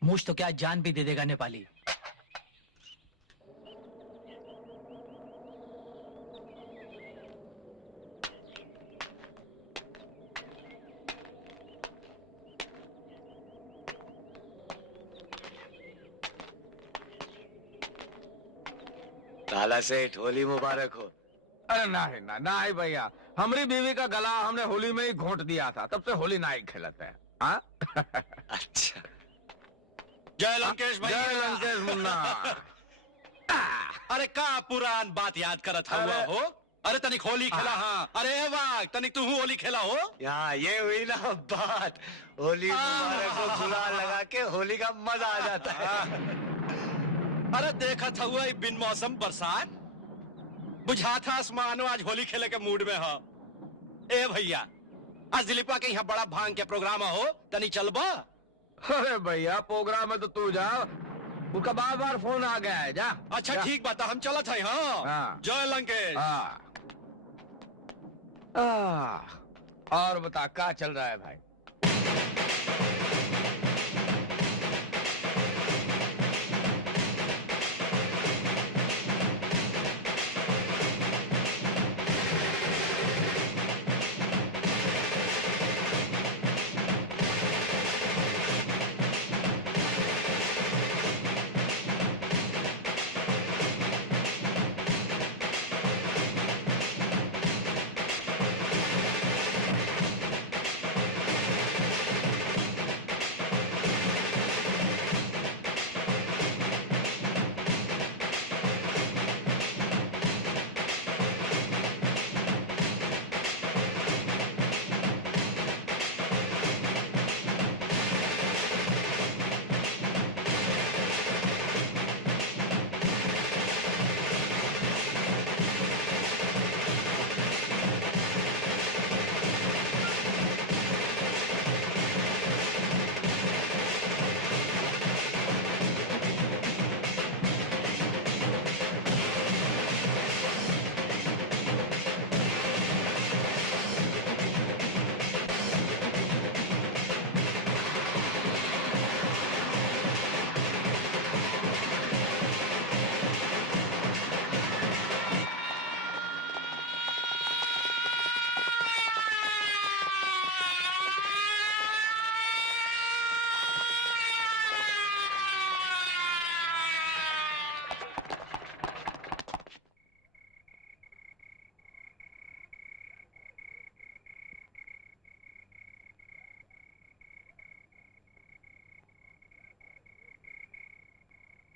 मुझ तो क्या जान भी दे देगा नेपाली। लाला सेठ, होली मुबारक हो। अरे नहीं ना नहीं भैया, हमारी बीवी का गला हमने होली में ही घोंट दिया था, तब से होली नहीं खेलते हैं। अच्छा, जय लंकेश भैया। जय लंकेश मुन्ना। अरे का पुरान बात याद करत हुआ हो? अरे तनिक होली खेला। हाँ, अरे वाह, तनिक तू होली खेला हो? यहाँ ये हुई ना बात, होली मुबारक को गुलाल लगा के होली का मजा आ जाता है। अरे देखा था हुआ बिन मौसम बरसात, बुझा था आसमान आज होली खेले के मूड में हो। ए भैया, आज दिलीपा के यहाँ बड़ा भांग के प्रोग्राम हो, तनी चलबा? अरे भैया प्रोग्राम है तो तू जा, उसका बार बार फोन आ गया है, जा। अच्छा ठीक बात, हम चलत है। हाँ, जय लंकेश। और बता क्या चल रहा है भाई?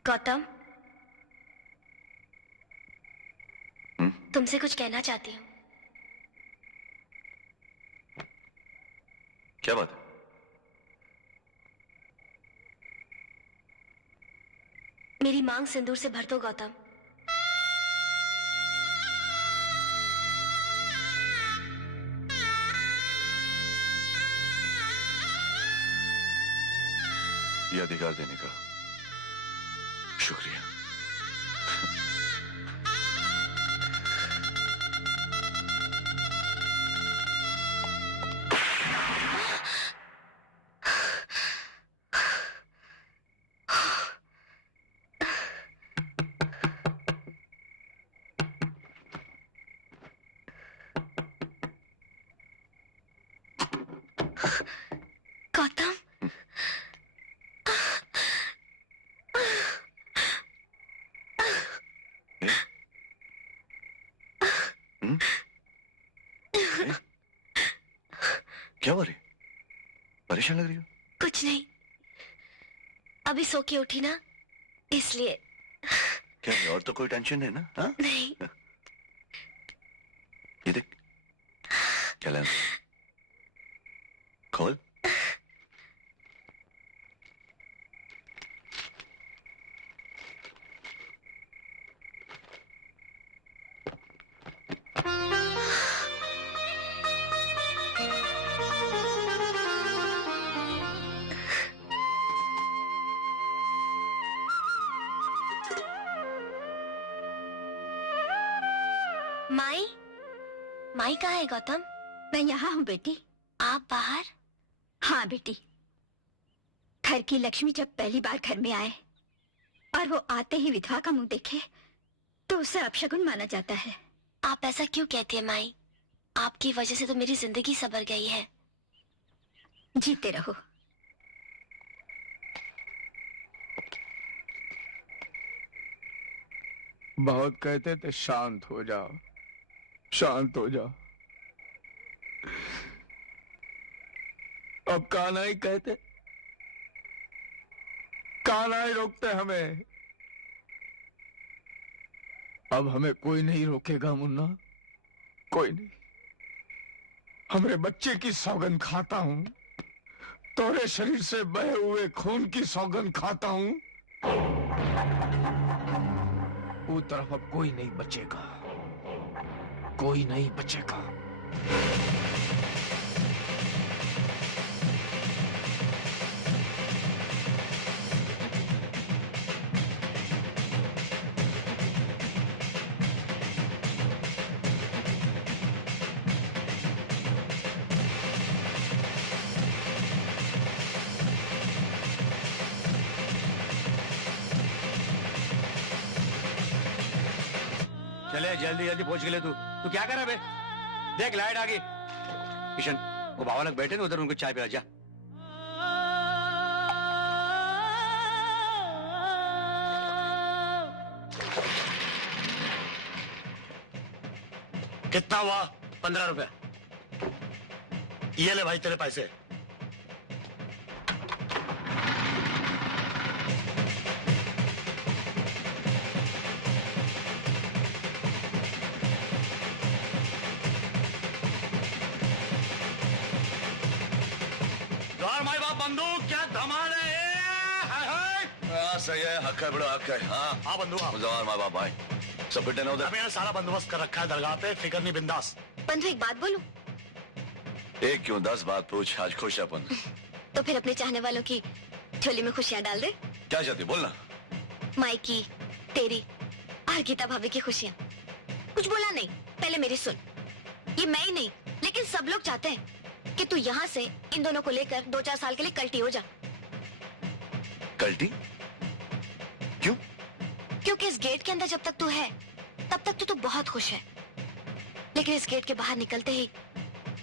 गौतम, तुमसे कुछ कहना चाहती हूँ। क्या बात है? मेरी मांग सिंदूर से भर दो गौतम। ये अधिकार देने का शुक्रिया। गौतम क्या हो रही? परेशान लग रही हो? कुछ नहीं, अभी सो के उठी ना इसलिए। क्या है? और तो कोई टेंशन है ना? हाँ? नहीं। ये देख क्या लाया? खोल। माई, माई कहाँ है गौतम? मैं यहाँ हूँ बेटी। आप बाहर? हाँ बेटी, घर की लक्ष्मी जब पहली बार घर में आए और वो आते ही विधवा का मुंह देखे तो उसे अपशगुन माना जाता है। आप ऐसा क्यों कहती है माई? आपकी वजह से तो मेरी जिंदगी संवर गई है। जीते रहो। बहुत कहते थे शांत हो जाओ, शांत हो जाओ। अब कान्हा ही कहते, कान्हा ही रोकते हमें। अब हमें कोई नहीं रोकेगा मुन्ना, कोई नहीं। हमरे बच्चे की सौगंध खाता हूं, तोरे शरीर से बहे हुए खून की सौगंध खाता हूं। वो तरफ अब कोई नहीं बचेगा, कोई नहीं बचेगा। चले जल्दी जल्दी पहुंच गए। तू क्या कर रहा है बे? देख लाइट आ गई। किशन, वो बाबा लोग बैठे ना उधर, उनको चाय पिला जा। कितना हुआ? 15 रुपए। ये ले भाई तेरे पैसे। माई बाप बंदूक, क्या धमाल है? सही है, हक है, बड़ा हक है। हाँ बंदूक, जवान माँ बाप भाई सब बेटे ना उधर। मैंने सारा बंदोबस्त कर रखा है दरगाह पे, फिक्र नहीं, बिंदास। बंधु एक बात बोलूं? एक क्यों 10 बात पूछ, आज खुश है अपन। तो फिर अपने चाहने वालों की झोली में खुशियां डाल दे। क्या चाहती बोलना? माई की, तेरी और गीता भाभी की खुशियां। कुछ बोला नहीं, पहले मेरी सुन। ये मैं ही नहीं लेकिन सब लोग चाहते हैं कि तू यहाँ से इन दोनों को लेकर 2-4 साल के लिए कल्टी हो जा। कल्टी? क्यों? क्योंकि इस गेट के अंदर जब तक तू है तब तक तो तू बहुत खुश है, लेकिन इस गेट के बाहर निकलते ही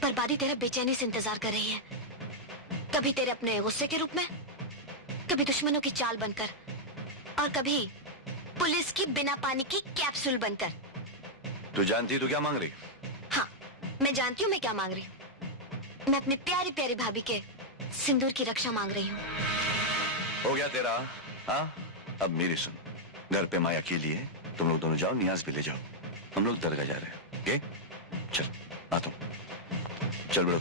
बर्बादी तेरा बेचैनी से इंतजार कर रही है। कभी तेरे अपने गुस्से के रूप में, कभी दुश्मनों की चाल बनकर, और कभी पुलिस की बिना पानी की कैप्सूल बनकर। तू जानती तू क्या मांग रही? हाँ, मैं जानती हूँ मैं क्या मांग रही हूँ। मैं अपनी प्यारी प्यारी भाभी के सिंदूर की रक्षा मांग रही हूँ। हो गया तेरा? हाँ, अब मेरी सुन। घर पे माँ अकेली है, तुम लोग दोनों जाओ, नियाज भी ले जाओ। हम लोग दरगाह जा रहे हैं। ओके? चल आता हूँ। चल बड़ो।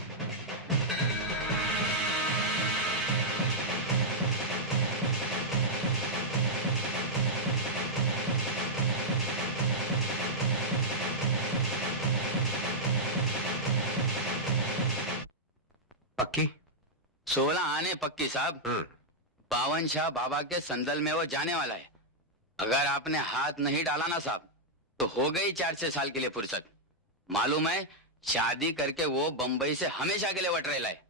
पक्की? 16 आने पक्की साहब। 52 शाह बाबा के संदल में वो जाने वाला है। अगर आपने हाथ नहीं डाला ना साहब तो हो गई 4-6 साल के लिए फुर्सत। मालूम है, शादी करके वो बंबई से हमेशा के लिए वटरेला है।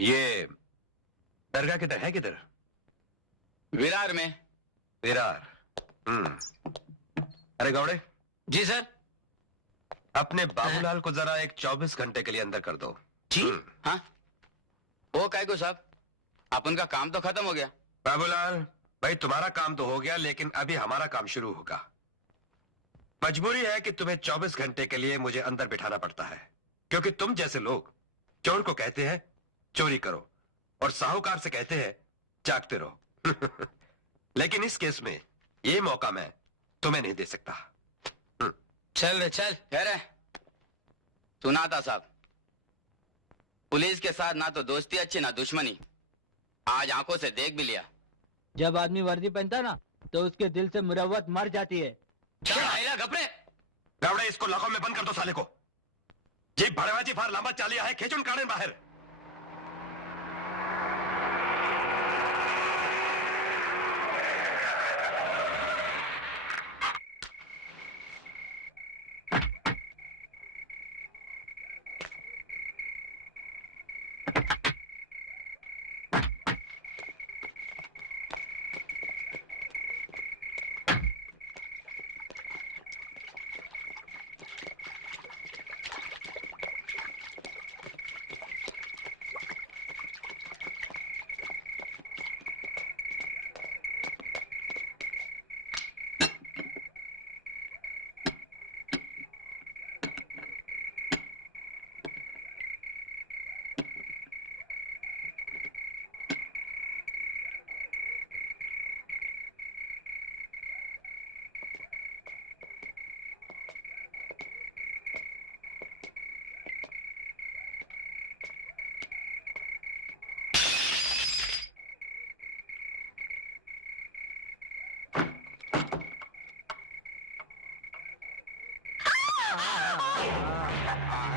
ये दरगाह किधर है? किधर? विरार में। विरार। अरे गौड़े जी सर। अपने बाबूलाल को जरा एक 24 घंटे के लिए अंदर कर दो। जी हाँ, वो काय को साहब, अपन का काम तो खत्म हो गया। बाबूलाल भाई, तुम्हारा काम तो हो गया, लेकिन अभी हमारा काम शुरू होगा। मजबूरी है कि तुम्हें 24 घंटे के लिए मुझे अंदर बिठाना पड़ता है, क्योंकि तुम जैसे लोग चोर को कहते हैं चोरी करो और साहूकार से कहते हैं जागते रहो। लेकिन इस केस में ये मौका मैं तुम्हें नहीं दे सकता। चल रे चल। कह रहे सुना था साहब, पुलिस के साथ ना तो दोस्ती अच्छी ना दुश्मनी। आज आंखों से देख भी लिया। जब आदमी वर्दी पहनता ना तो उसके दिल से मुरव्वत मर जाती है। घपड़े गावड़े, इसको लाखों में बंद कर दो साले को। जी भड़वाजी फार लांबा चालिया है, खेचुन काढ़े बाहर।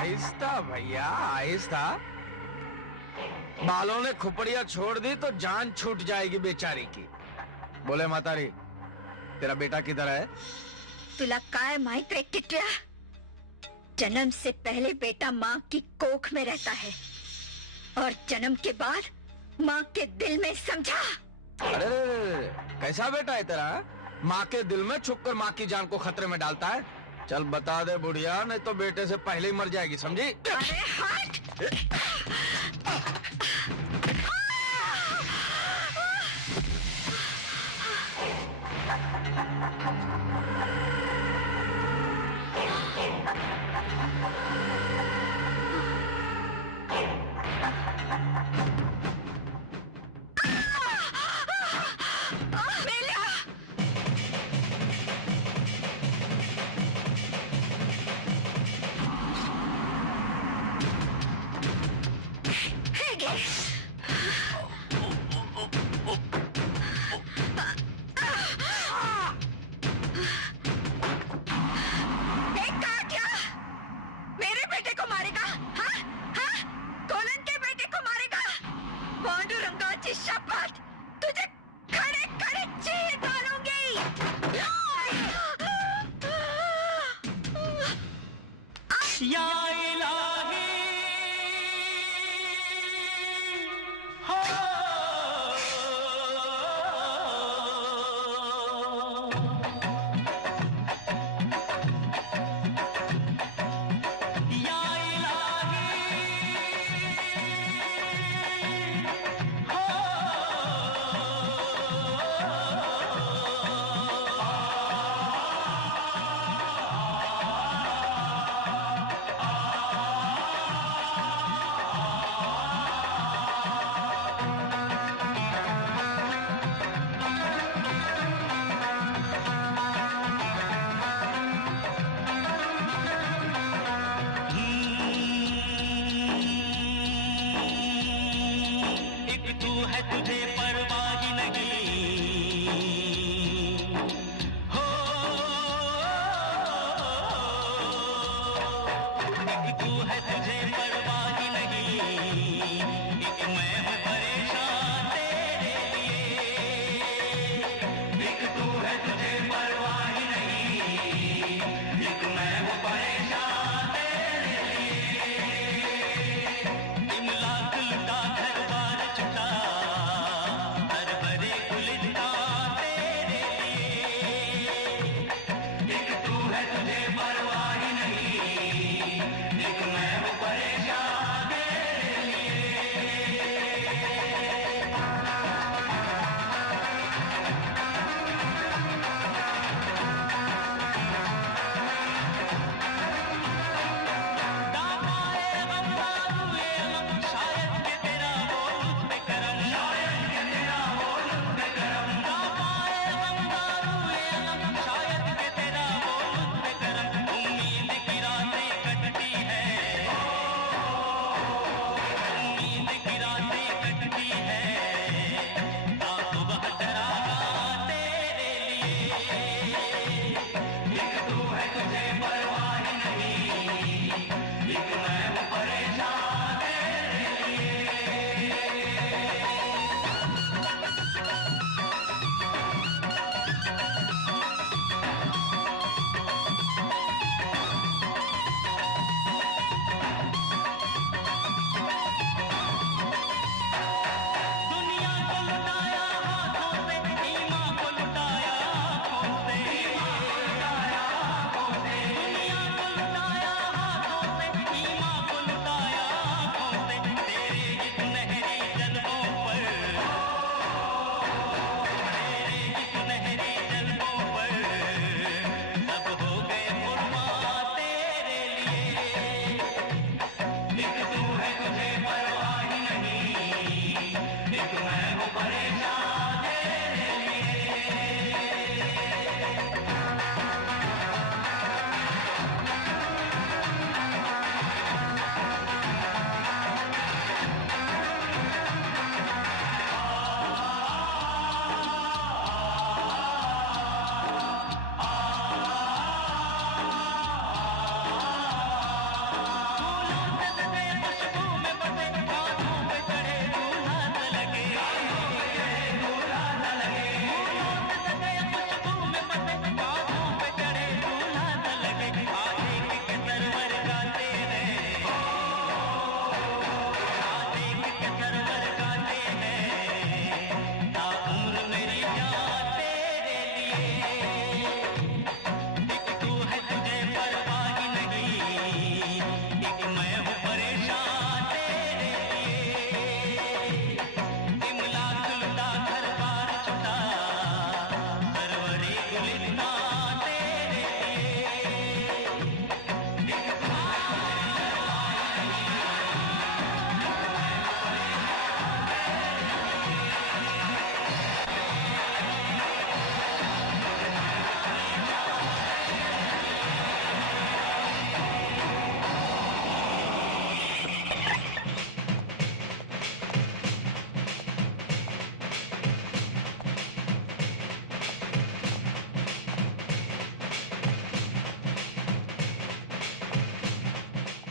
आहिस्ता भैया आहिस्ता। बालों ने खुपड़िया छोड़ दी तो जान छूट जाएगी बेचारी की। बोले मातारी, तेरा बेटा किधर है? तुला काय माहित रे टिटव्या, जन्म से पहले बेटा माँ की कोख में रहता है और जन्म के बाद माँ के दिल में, समझा? अरे कैसा बेटा है तेरा? माँ के दिल में छुपकर माँ की जान को खतरे में डालता है। चल बता दे बुढ़िया, नहीं तो बेटे से पहले ही मर जाएगी, समझी? अरे हट!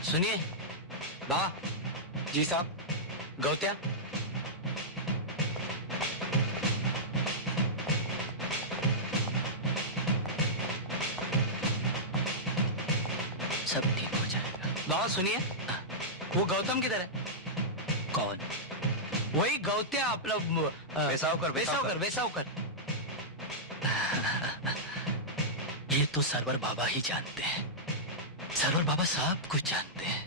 सुनिए बाबा। जी साहब। गौत्या सब ठीक हो जाएगा। बाबा सुनिए, वो गौतम किधर है? कौन? वही गौत्या अपना वेसावकर। ये तो सरवर बाबा ही जानते हैं। सरवर बाबा सब कुछ जानते हैं।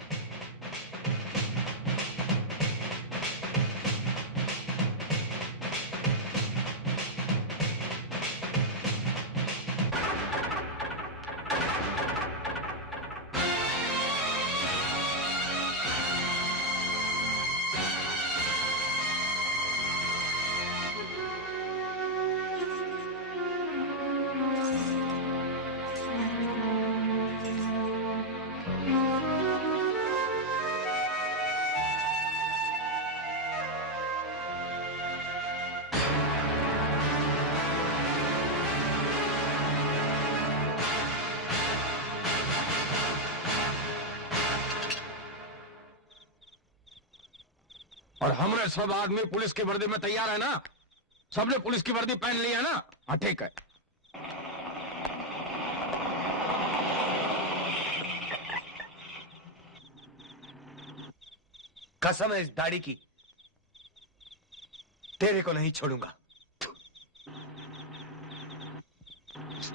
और हमरे सब आदमी पुलिस की वर्दी में तैयार है ना? सबने पुलिस की वर्दी पहन ली है ना? हाँ ठीक है। कसम है इस दाढ़ी की, तेरे को नहीं छोड़ूंगा।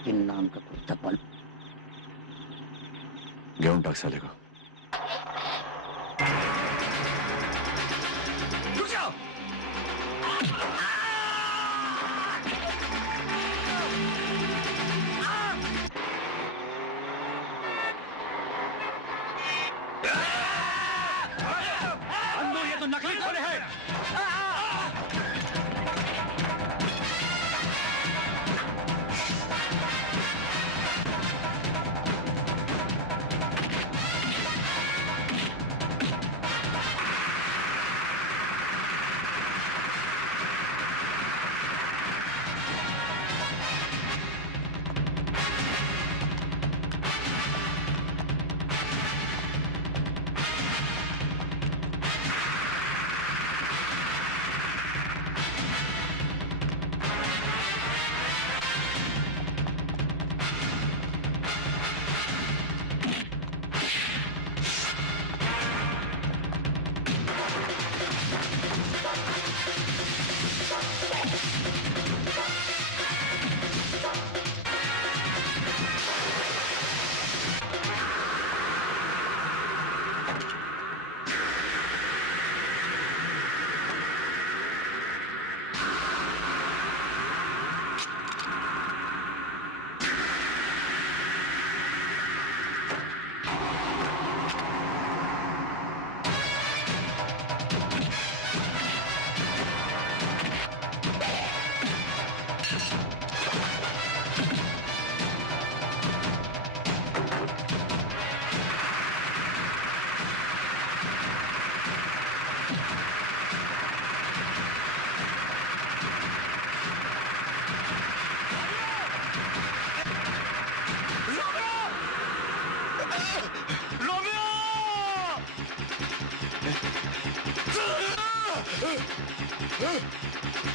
इन नाम का कुत्ता पल गेहूं टक साले को। रुक जाओ। अंदर ये तो नकली घोड़े हैं।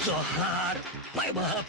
जोहार भाई बाप।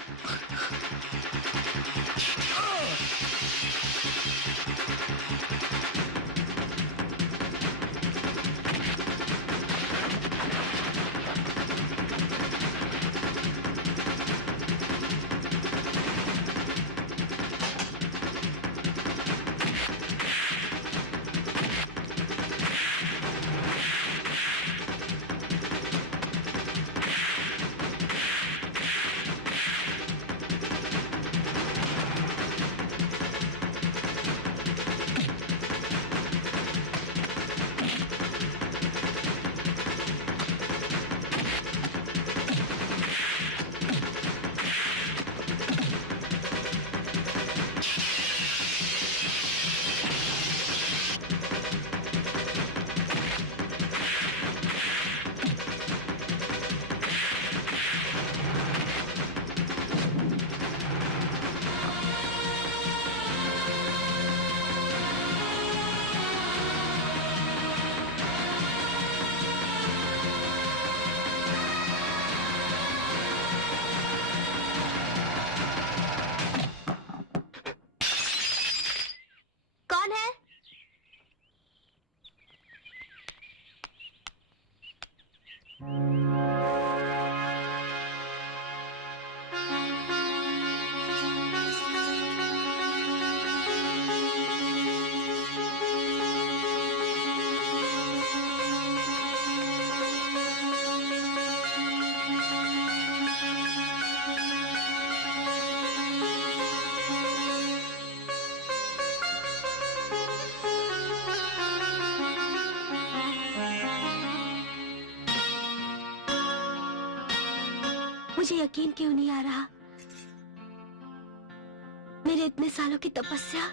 मुझे यकीन क्यों नहीं आ रहा, मेरे इतने सालों की तपस्या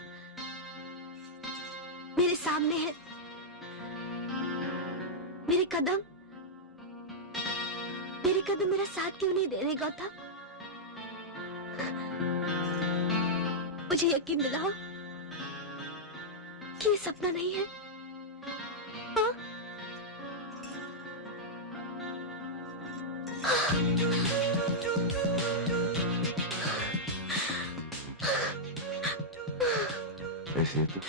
मेरे सामने है। मेरे कदम मेरा साथ क्यों नहीं दे रहे गौतम? मुझे यकीन दिलाओ कि ये सपना नहीं है। हाँ? ऐसे तो